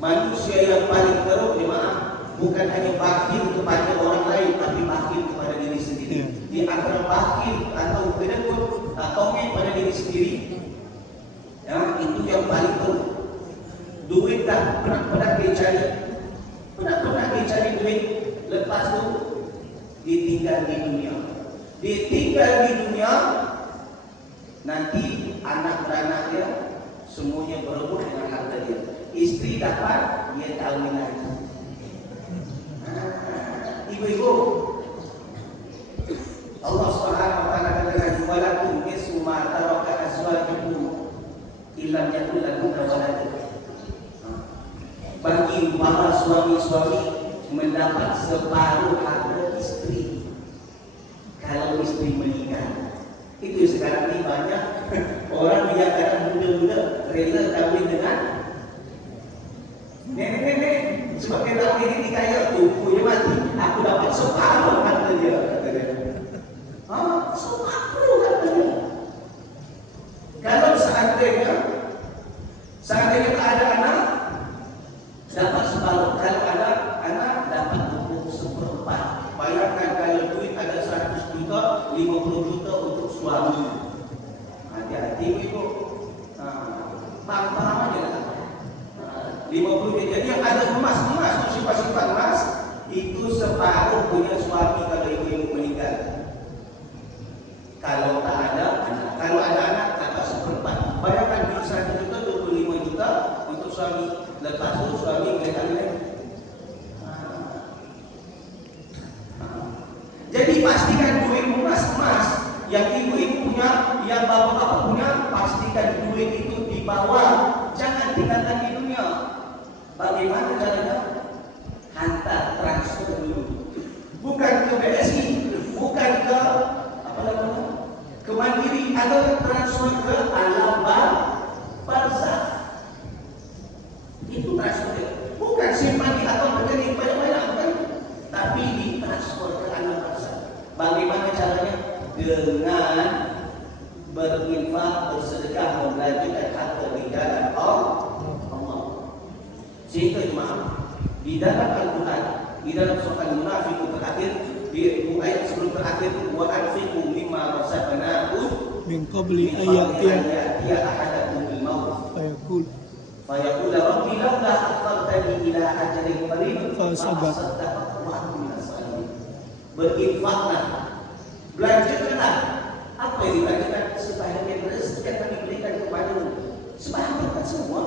Manusia yang paling teruk jemaah bukan hanya bakhil kepada orang lain, tapi bakhil kepada diri sendiri. Iya. Di antara bakhil atau kedekut tongeng pada diri sendiri, ya itu yang paling teruk. Duit dah pernah dicari, pernah dicari duit, lepas tu ditinggal di dunia. Ditinggal di dunia, nanti anak-anak dia semuanya berebut dengan harta dia. Istri dapat, dia kahwin lagi. Ibu-ibu, Allah Subhanahu wa taala katakan walakum nisfu ma taraka azwajukum illam yakul lakum walad. Bagi para suami-suami mendapat separuh harta istri kalau istri meninggal. Itu sekarang ini banyak orang yang kadang muda-muda rela kahwin dengan nenek-nenek sebab dia tahu ini dikaya tubuhnya mati, aku dapat separuh harta dia, kata dia. Separuh harta dia. Kalau seandainya tak ada anak, dapat separuh. Kalau ada anak, dapat 1/4. Bayangkan kalau duit ada 100 juta, 50 juta untuk suami. Hati-hati ibu. Paham aja lah. 50 juta. Jadi yang ada emas, simpan emas, itu separuh punya suami kalau ibu meninggal. Kalau tak ada anak, kalau ada anak dapat 1/4. Bayangkan duit 100 juta, 25 juta untuk suami. Lepas itu suami boleh kahwin lagi. Jadi pastikan duit emas yang ibu-ibu punya, yang bapak-bapak punya, pastikan duit itu dibawa, jangan tinggalkan di dunia. Bagaimana caranya? Hantar transfer dulu. Bukan ke BSI, bukan ke apa namanya? Ke Mandiri, atau transfer ke alam barzakh. Itu transfer. Bukan simpan di akun rekening banyak-banyak, bukan. Tapi ditransfer ke alam barzakh. Bagaimana caranya? Dengan berinfak, bersedekah, membelanjakan harta di jalan Allah. Sehingga jemaah, di dalam Al-Quran, di dalam surah Al-Munafiqun terakhir, di ayat sebelum terakhir, wa anfiqu mimma razaqnakum Min qabli ayatiya ahadakumul maut fayaqul rabbi laula akhartani ila ajalin qarib Fasaddaq. wa akun minas salihin. Berinfaklah, belanjakanlah. Apa yang dibelanjakan? Sebahagian rezeki yang kami berikan kepadamu. Sebahagian semua.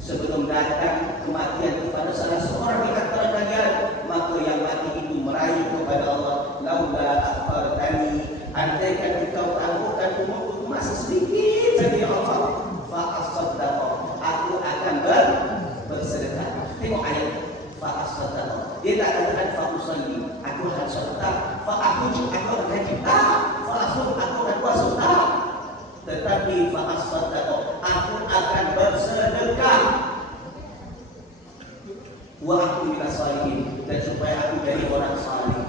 Sebelum datang kematian kepada salah seorang di antara kalian, maka yang mati itu meraih kepada Allah, laula akhartani, andaikan engkau tangguhkan umurku masih sedikit saja ya Allah, fa asaddaq, aku akan bersedekah. Tengok ayat fa asaddaq. Dia tak katakan fa usalli, aku akan sedekah, fa aku akan cipta, fa aku akan puasa. Tetapi fa asaddaq, aku akan bersedekah. Wa aku minas salihin, dan supaya aku jadi orang saleh.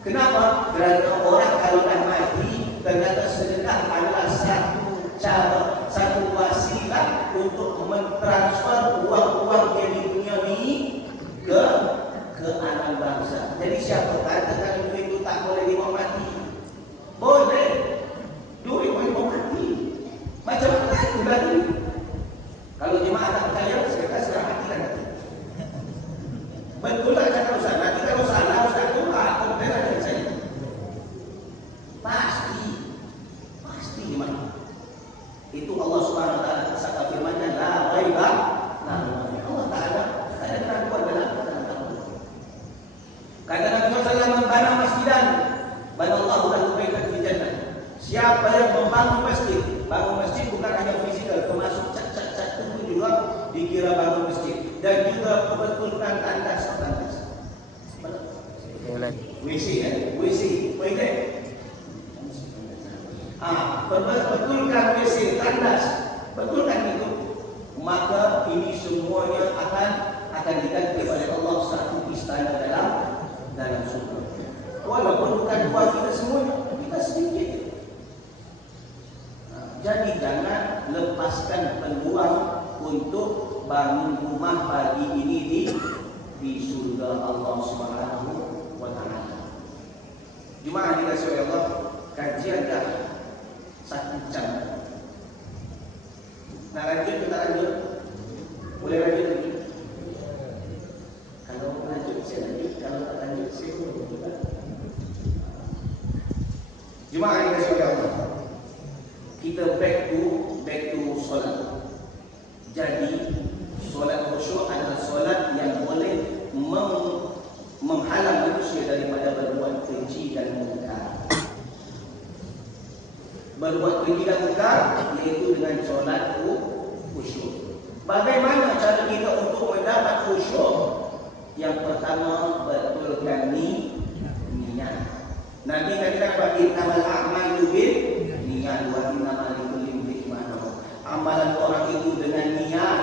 Kenapa? Kerana orang kalau dah mati, ternyata sedekah adalah satu cara, satu wasilah untuk mentransfer uang-uang yang di dunia ini ke alam bangsa. Jadi siapa katakan duit itu tak boleh dibawa mati? Boleh. Duit boleh dibawa mati. Macam mana itu lagi? Kalau jemaah tak percaya, sedekah sekarang matilah nanti. Betul tak kata Ustaz? Nanti kalau salah Ustaz tu komplain aja saya. Pasti gimana? Itu Allah Subhanahu wa taala saka firman-Nya la raiba. Allah Taala tak ada keraguan dalam kata-kata. Kata Nabi sallallahu membana masjidan, banallahu lahu baitan fi jannah. Siapa yang membangun masjid bukan hanya fizikal, termasuk cat itu juga dikira bangun masjid. Dan juga perbetulkan tandas. WC toilet. Perbetulkan WC, tandas. Betulkan itu. Maka ini semuanya akan diganti oleh Allah satu istana dalam surga. Walaupun bukan buat kita semuanya, kita sedikit. Jadi jangan lepaskan peluang untuk bangun rumah pagi ini di surga Allah Subhanahu wa taala. Jemaah dikasihi oleh Allah, kajian dah 1 jam. Nak lanjut ke tak lanjut? Boleh lanjut lagi? Kalau lanjut saya lanjut, kalau tak lanjut saya turun juga. Jemaah dikasihi oleh Allah, kita back to solat. Jadi solat khusyuk adalah solat yang boleh menghalang manusia daripada berbuat keji dan mungkar. Berbuat keji dan mungkar iaitu dengan solat khusyuk. Bagaimana cara kita untuk mendapat khusyuk? Yang pertama, betulkan niat. Nabi kata innamal a'malu binniyat wa innamal likulli imri'in ma nawa. Amalan orang itu dengan niat,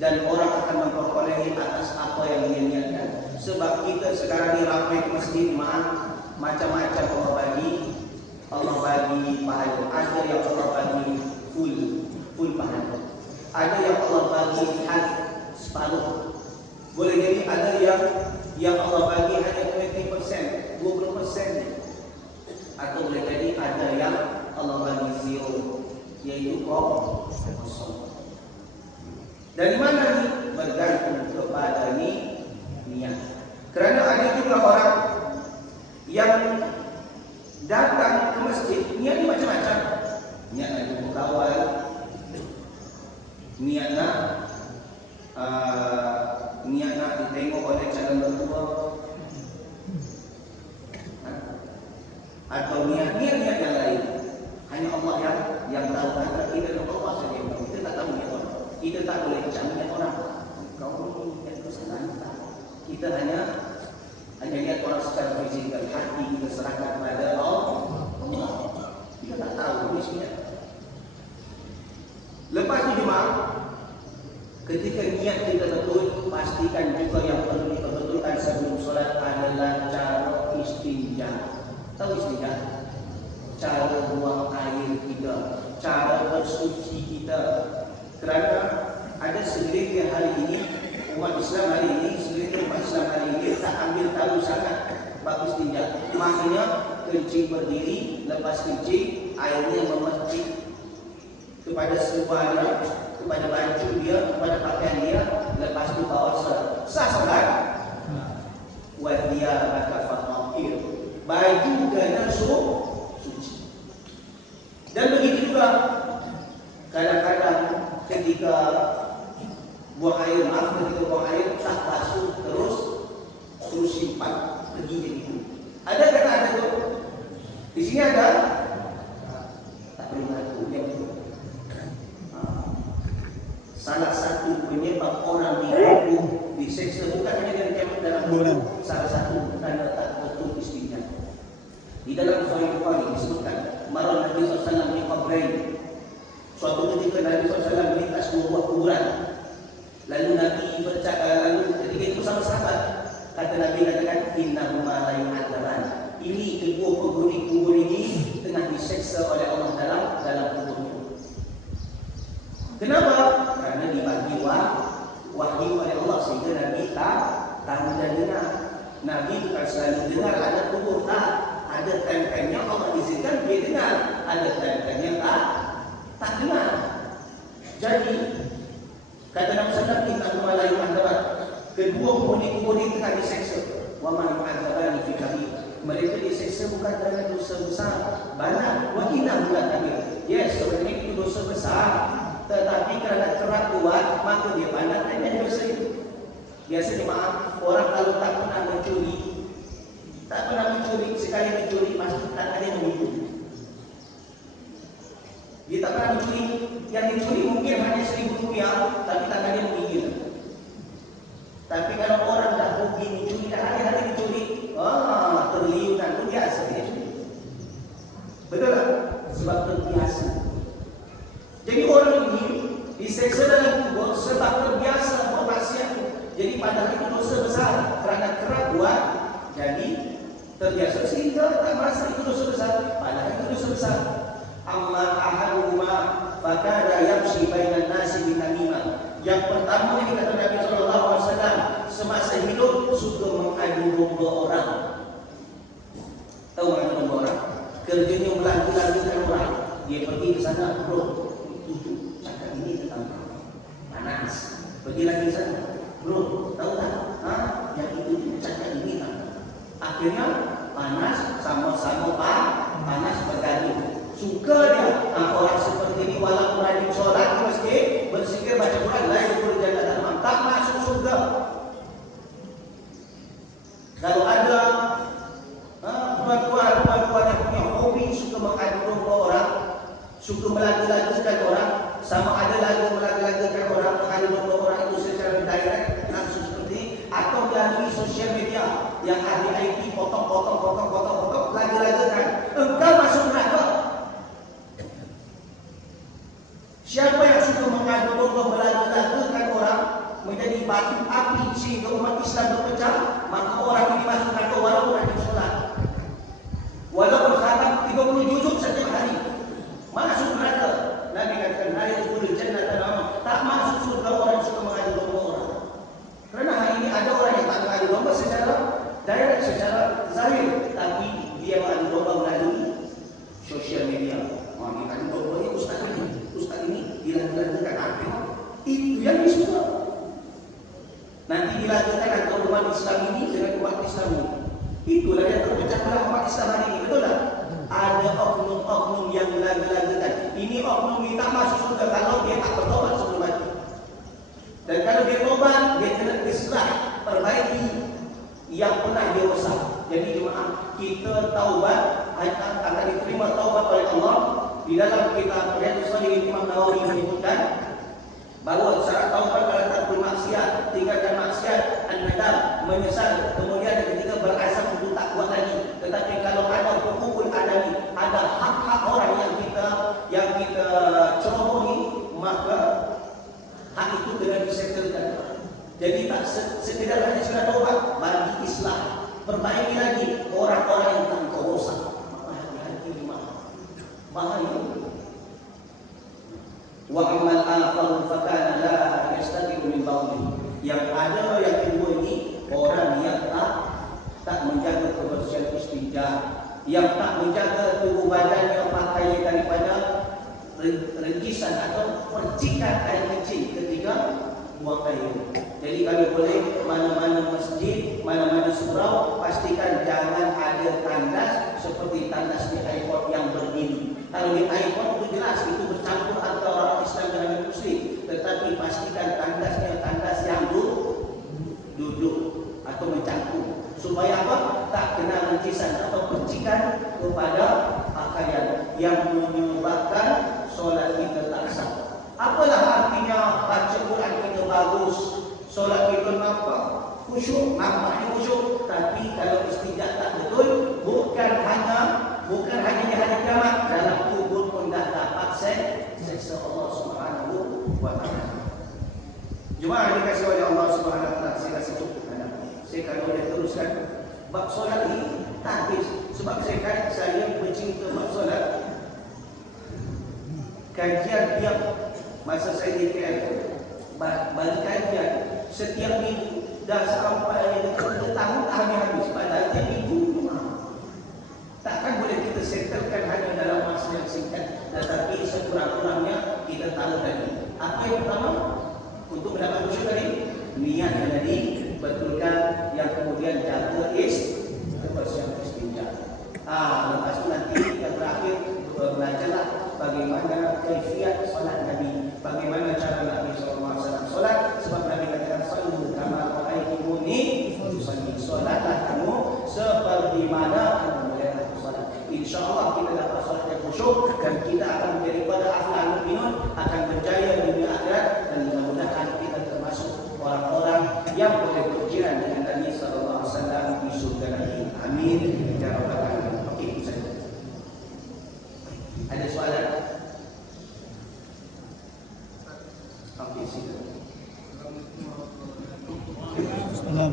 dan orang akan memperoleh atas apa yang dia niatkan. Sebab kita sekarang ni ramai ke masjid, macam-macam Allah bagi pahala. Ada yang Allah bagi full pahala. Ada yang Allah bagi separuh. Boleh jadi ada yang Allah bagi hanya 20%, 20%. Atau boleh jadi ada yang Allah bagi zero, yaitu kosong. Dari mana ni? Bergantung kepada niat. Kerana ada juga orang yang datang ke masjid, niat ni macam-macam. Niat nak jumpa kawan, niat nak ditengok oleh calon mertua, atau niat yang lain. Hanya Allah yang tahu. Kata kita dan Allah saja yang tahu. Kita tak tahu niat orang. Kita tak boleh cakap niat orang. Kau niat kesalahan tak? Kita hanya lihat orang secara fizikal. Hati kita serahkan kepada Allah. Kita tak tahu niat. Lepas itu jemaah, ketika niat kita betul, pastikan juga yang perlu kita betulkan sebelum solat adalah cara istinja. Tahu istinja? Cara buang air kita, cara bersuci kita. Kerana ada segelintir hari ini umat Islam hari ini tak ambil tahu sangat bab istinja. Maknanya kencing berdiri, lepas kencing airnya memercik kepada serbannya, kepada baju dia, kepada pakaian dia, lepas itu bawa solat. Sah solat. Wa thiyabaka fatahhir. Baju kena suci. Dan begitu juga kadang-kadang ketika buang air tak basuh terus simpan pergi begitu. Ada kata ada tu? Di sini ada? Tak perlu ngaku yang itu. Salah satu penyebab orang dihukum, diseksa bukan hanya dari kiamat dalam kubur. Salah satu kerana tak betul istinja. Di dalam Sahih Bukhari disebutkan, marah Nabi SAW di qabrain. Suatu ketika Nabi SAW melintas 2 buah kuburan. Lalu Nabi bercakap, ketika itu sama sahabat, kata Nabi katakan, innahuma la yu'adzaban. Ini kedua penghuni kubur ini tengah diseksa oleh Allah dalam kubur itu. Kenapa? Karena dibagi wahyu oleh Allah sehingga Nabi tak tahu dan dengar. Nabi bukan selalu dengar ada kubur, tak. Ada time-time yang Allah izinkan dia dengar, ada time-time yang tak dengar. Jadi kata Nabi sallallahu alaihi wasallam, la yu'adzaban. Kedua penghuni kubur ini tengah diseksa. Wa ma yu'adzabani fi kabir. Mereka diseksa bukan kerana dosa besar, banyak. Wa inna bukan kabir. Yes, sebenarnya itu dosa besar. Tetapi kerana kerap buat, maka dia pandang dengan dosa itu. Biasanya maaf, orang kalau tak pernah mencuri, sekali mencuri, pasti tak ada yang menghibur. Dia tak pernah mencuri, yang dicuri mungkin hanya RM1,000, tapi tak ada yang menghibur. Tapi kalau orang dah hobi mencuri, dah hari-hari mencuri, terliutan pun biasa dia curi. Betul tak? Sebab terbiasa. Jadi orang ini diseksa dalam kubur sebab terbiasa buat maksiat. Jadi padahal itu dosa besar kerana kerap buat, jadi terbiasa sehingga tak merasa itu dosa besar. Padahal itu dosa besar. Amma fakana yamshi bainan nasi binamimah. Yang pertama ini kata Nabi SAW, semasa hidup suka mengadu domba orang. Tahu mengadu domba orang? Kerjanya melagu-lagukan orang. Dia pergi ke sana, bro, itu cakap ini tentang panas. Pergi lagi ke sana, bro, tahu tak? Yang itu cakap ini tentang. Akhirnya panas, sama-sama panas bergaduh. Suka dia orang seperti ini walaupun rajin sholat di masjid, berzikir baca Quran, lain berjalan dalam tak masuk surga. Kalau ada perempuan yang punya hobi suka mengadu domba orang, suka melagu-lagukan orang, sama ada lagu melagu-lagukan orang, mengadu domba orang itu secara direct langsung seperti, atau melalui sosial media yang ahli IT potong lagu-lagukan, engkau masuk neraka. Siapa yang suka mengadu domba melagu-lagukan orang menjadi batu api sehingga umat Islam berpecah, maka orang ini masuk neraka walaupun rajin sholat, walaupun khatam 30 juzuk setiap hari, masuk neraka. Nabi katakan la yadkhulul jannata, tak masuk surga orang suka mengadu domba orang. Kerana hari ini ada orang yang tak mengadu domba secara direct, secara zahir, tapi dia mengadu domba melalui sosial media. Dia adu domba ni ustaz ini dilakukan apa? Itu yang disuka. Nanti dilakukan antara umat Islam ini dengan umat Islam ini. Itulah yang terpecah belah umat Islam hari ini, betul tak? Ada oknum-oknum yang lagu-lagukan. Ini oknum ini tak masuk surga kalau dia tak bertobat sebelum mati. Dan kalau dia tobat, dia kena islah, perbaiki yang pernah dia rosak. Jadi jemaah, kita taubat akan diterima taubat oleh Allah. Di dalam kitab Riyadhus Shalihin Imam Nawawi menyebutkan bahawa syarat taubat adalah tak bermaksiat, tinggalkan maksiat, an-nadam, menyesal, kemudian yang ketiga berazam untuk tak buat lagi. Tetapi kalau ada hukukul adami, ada hak-hak orang yang kita cerobohi, maka hak itu kena disetelkan. Jadi tak sekedar hanya sudah taubat, bagi islah, perbaiki lagi orang-orang yang tak kau rosak. Bahaya. Wa amal akhar fakana la yastati'u min bawli. Yang ada yang kedua ini orang yang tak menjaga kebersihan istinja, yang tak menjaga tubuh badannya pakai daripada regisan atau percikan air kencing ketika buang air. Jadi kalau boleh mana-mana masjid, mana-mana surau, pastikan jangan ada tandas seperti tandas di airport yang berdiri. Kalau di airport itu jelas itu bercampur antara orang Islam dengan Muslim, tetapi pastikan tandasnya tandas yang duduk atau mencampur supaya apa? Tak kena regisan atau percikan kepada pakaian yang menyebabkan solat kita tak sah. Apalah artinya baca Quran kita bagus, solat kita nampak khusyuk, nampaknya khusyuk, tapi kalau istinja tak betul, bukan hanya di hari kiamat, dalam kubur pun dah dapat seksa Allah Subhanahu wa taala. Jemaah dikasihi oleh Allah Subhanahu wa taala, saya rasa cukup. Saya kalau boleh teruskan bab solat ini tak habis, sebab saya bercinta bab solat. Kajian tiap masa saya di KL, bagi kajian setiap minggu dah sampai tahun tak habis-habis, padahal tiap minggu. Takkan boleh kita setelkan hanya dalam masa yang singkat, tetapi sekurang-kurangnya kita tahu tadi. Apa yang pertama? Untuk mendapat khusyuk tadi, niat yang tadi betulkan, yang kemudian jaga kebersihan istinja. Lepas itu nanti kita berakhir belajarlah bagaimana kaifiat solat Nabi, bagaimana cara Nabi SAW solat, sebab Nabi katakan sallu kama ra'aitumuni usalli, solatlah kamu seperti mana kamu melihat aku solat. InsyaAllah kita dapat solat yang khusyuk dan kita akan menjadi pada ahlul mu'minun, akan berjaya di dunia akhirat, dan mudah-mudahan kita termasuk orang-orang yang boleh berjiran dengan Nabi SAW di surga nanti. Amin ya rabbal alamin. Okey, saja. Ada soalan? Okey, silakan. Salam.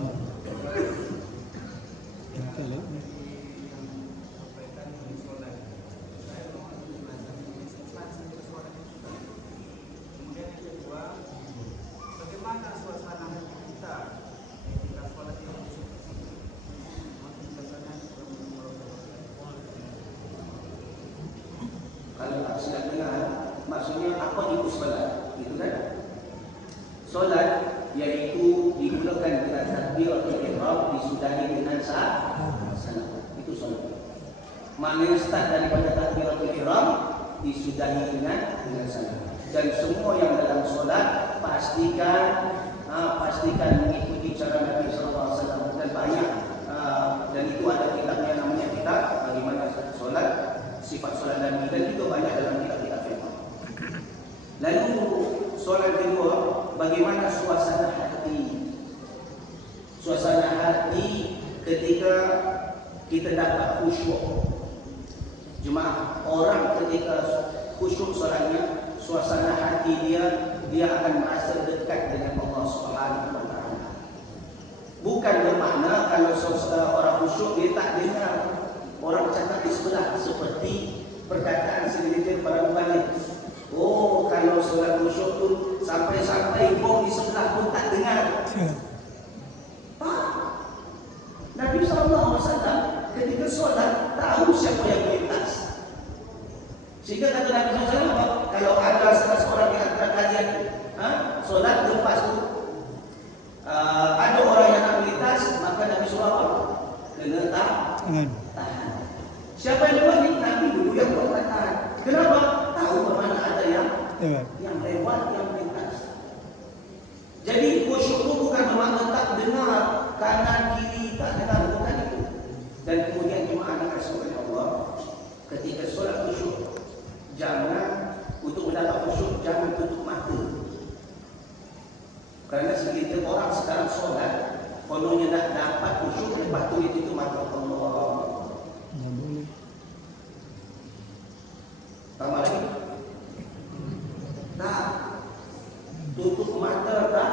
Kalau tak silap dengar, maksudnya apa itu solat? Itu kan? Solat iaitu digunakan dengan takbiratul ihram disudahi dengan salam. Itu solat. Maknanya start daripada takbiratul ihram disudahi dengan salam. Dan semua yang dalam solat pastikan mengikuti cara Nabi sallallahu alaihi wasallam dan banyak dan itu ada kitabnya namanya kitab bagaimana solat, sifat solat Nabi dan juga banyak dalam kitab-kitab fiqh. Lalu solat kedua, bagaimana suasana hati? Suasana hati ketika kita dapat khusyuk. Jemaah, orang ketika khusyuk solatnya, suasana hati dia akan merasa dekat dengan Allah Subhanahu wa taala. Bukan bermakna kalau orang khusyuk dia tak dengar orang cakap di sebelah seperti perkataan segelintir para mubalik. Oh, kalau solat khusyuk tu sampai-sampai bom di sebelah pun tak dengar. Nabi SAW ketika solat tahu siapa yang melintas. Sehingga kata Nabi SAW, kalau ada salah seorang di antara kalian solat lepas tu ada orang yang nak melintas, maka Nabi SAW kena tahan. Siapa yang buat ni? Nabi dulu yang buat tahan. Kenapa? Tahu bermana ada yang lewat, yang melintas. Jadi khusyuk itu bukan bermakna tak dengar kanan kiri, tak dengar, bukan itu. Dan kemudian jemaah dikasih oleh Allah, ketika solat khusyuk, jangan untuk mendapat khusyuk jangan tutup mata. Kerana segelintir orang sekarang solat, kononnya nak dapat khusyuk, lepas tu dia tutup mata. Allah. Tambah lagi? Tak. Tutup mata tak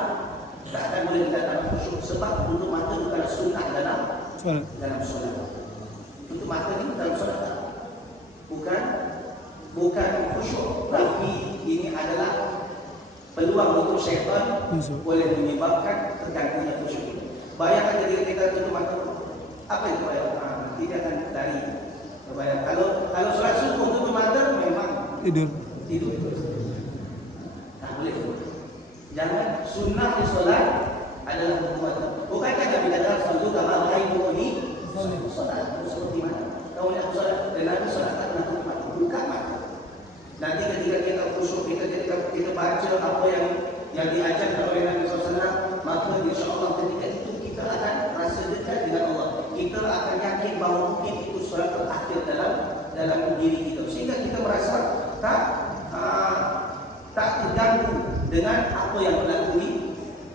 akan boleh kita dapat khusyuk. Sebab tutup mata bukan sunnah dalam solat. Tutup mata ni dalam solat tak? Bukan khusyuk, tapi ini adalah peluang untuk syaitan boleh menyebabkan terganggunya khusyuk. Bayangkan ketika kita tutup mata, apa itu bayangkan? Tidak akan dari bayang. Kalau solat subuh tutup mata memang tidur. Tak boleh. Jangan. Sunnah di solat adalah tutup mata. Bukankah Nabi kata sallu kama ra'aytumuni solat seperti mana? Kau lihat solat dan Nabi solat tak pernah tutup mata. Buka mata. Nanti ketika kita khusyuk, kita baca apa yang diajarkan oleh Nabi SAW, maka insya-Allah ketika itu kita akan rasa dekat dengan Allah. Kita akan yakin bahawa mungkin itu solat terakhir dalam diri kita. Sehingga kita merasa tak terganggu dengan apa yang berlaku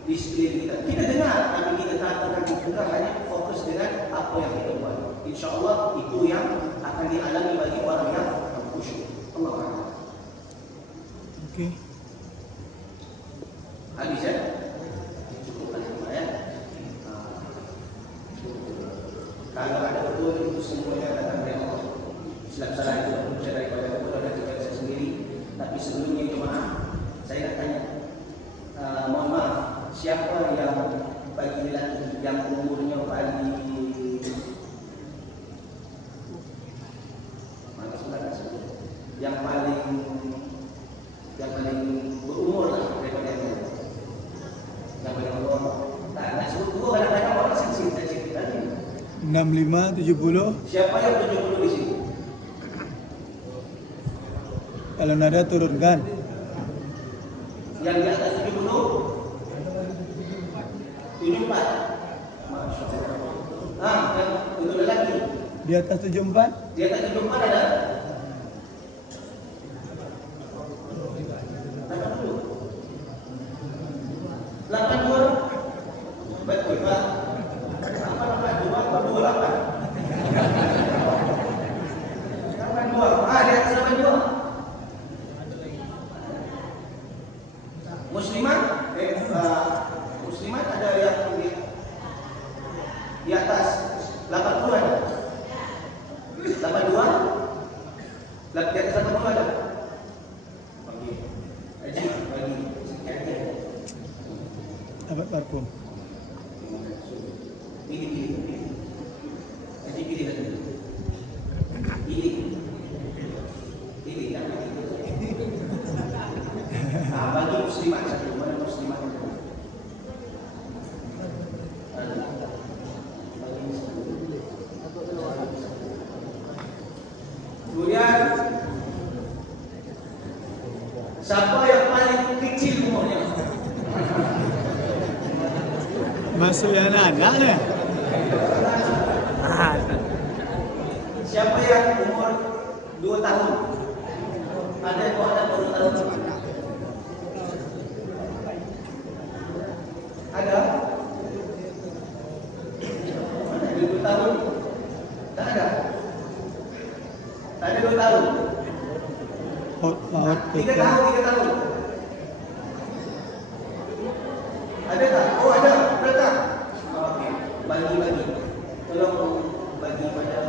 di sekeliling kita. Kita dengar, tapi kita tak terganggu. Kita hanya fokus dengan apa yang kita buat. Insya-Allah itu yang akan dialami bagi orang yang khusyuk. Allah. Okey. Habis ya? Cukuplah ya. Kalau ada betul itu semuanya datang dari Allah. Silap salah itu punca daripada Allah dan daripada saya sendiri. Tapi sebelumnya jemaah, saya nak tanya, mohon maaf, siapa yang bagi lelaki yang umurnya paling yang paling berumur lah daripada yang paling umur. Tak sebut umur, kadang-kadang orang sensitif dan cerita tadi. 65, 70. Siapa yang 70 di sini? Kalau nada turunkan. Yang di atas 70? 74. Masya Allah. Yang untuk lelaki? Di atas 74? Di atas 74 ada? 82. Betul Pak. Apa 82? 82. Di atas 82. Muslimat ada yang di atas 80 ada. 82? Di atas 80 ada. Bagi Dapat parfum. Pilih. Pilih lagi. Pilih kan? muslimat satu. Mana muslimat itu? Kemudian siapa yang paling kecil umurnya? Masuk yang anak ya? Siapa yang umur 2 tahun? Ada yang baru 2 tahun? Ada? Mana 2 tahun? Tak ada? Tak ada 2 tahun? Paut 3 tahun, 3 tahun. Ada tak? Oh ada, ada tak? Okey, bagi. Tolong bagi pada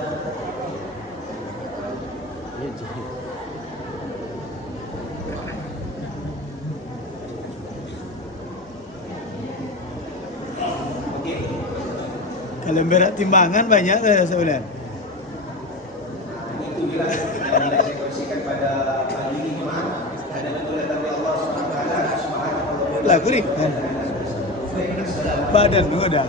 okey. Kalau berat timbangan banyak sebulan. Itu juga yang saya kongsikan pada pagi ini jemaah. Ada kemuliaan dari Allah Subhanahu wa taala. Lagu ni. Badan tu ada.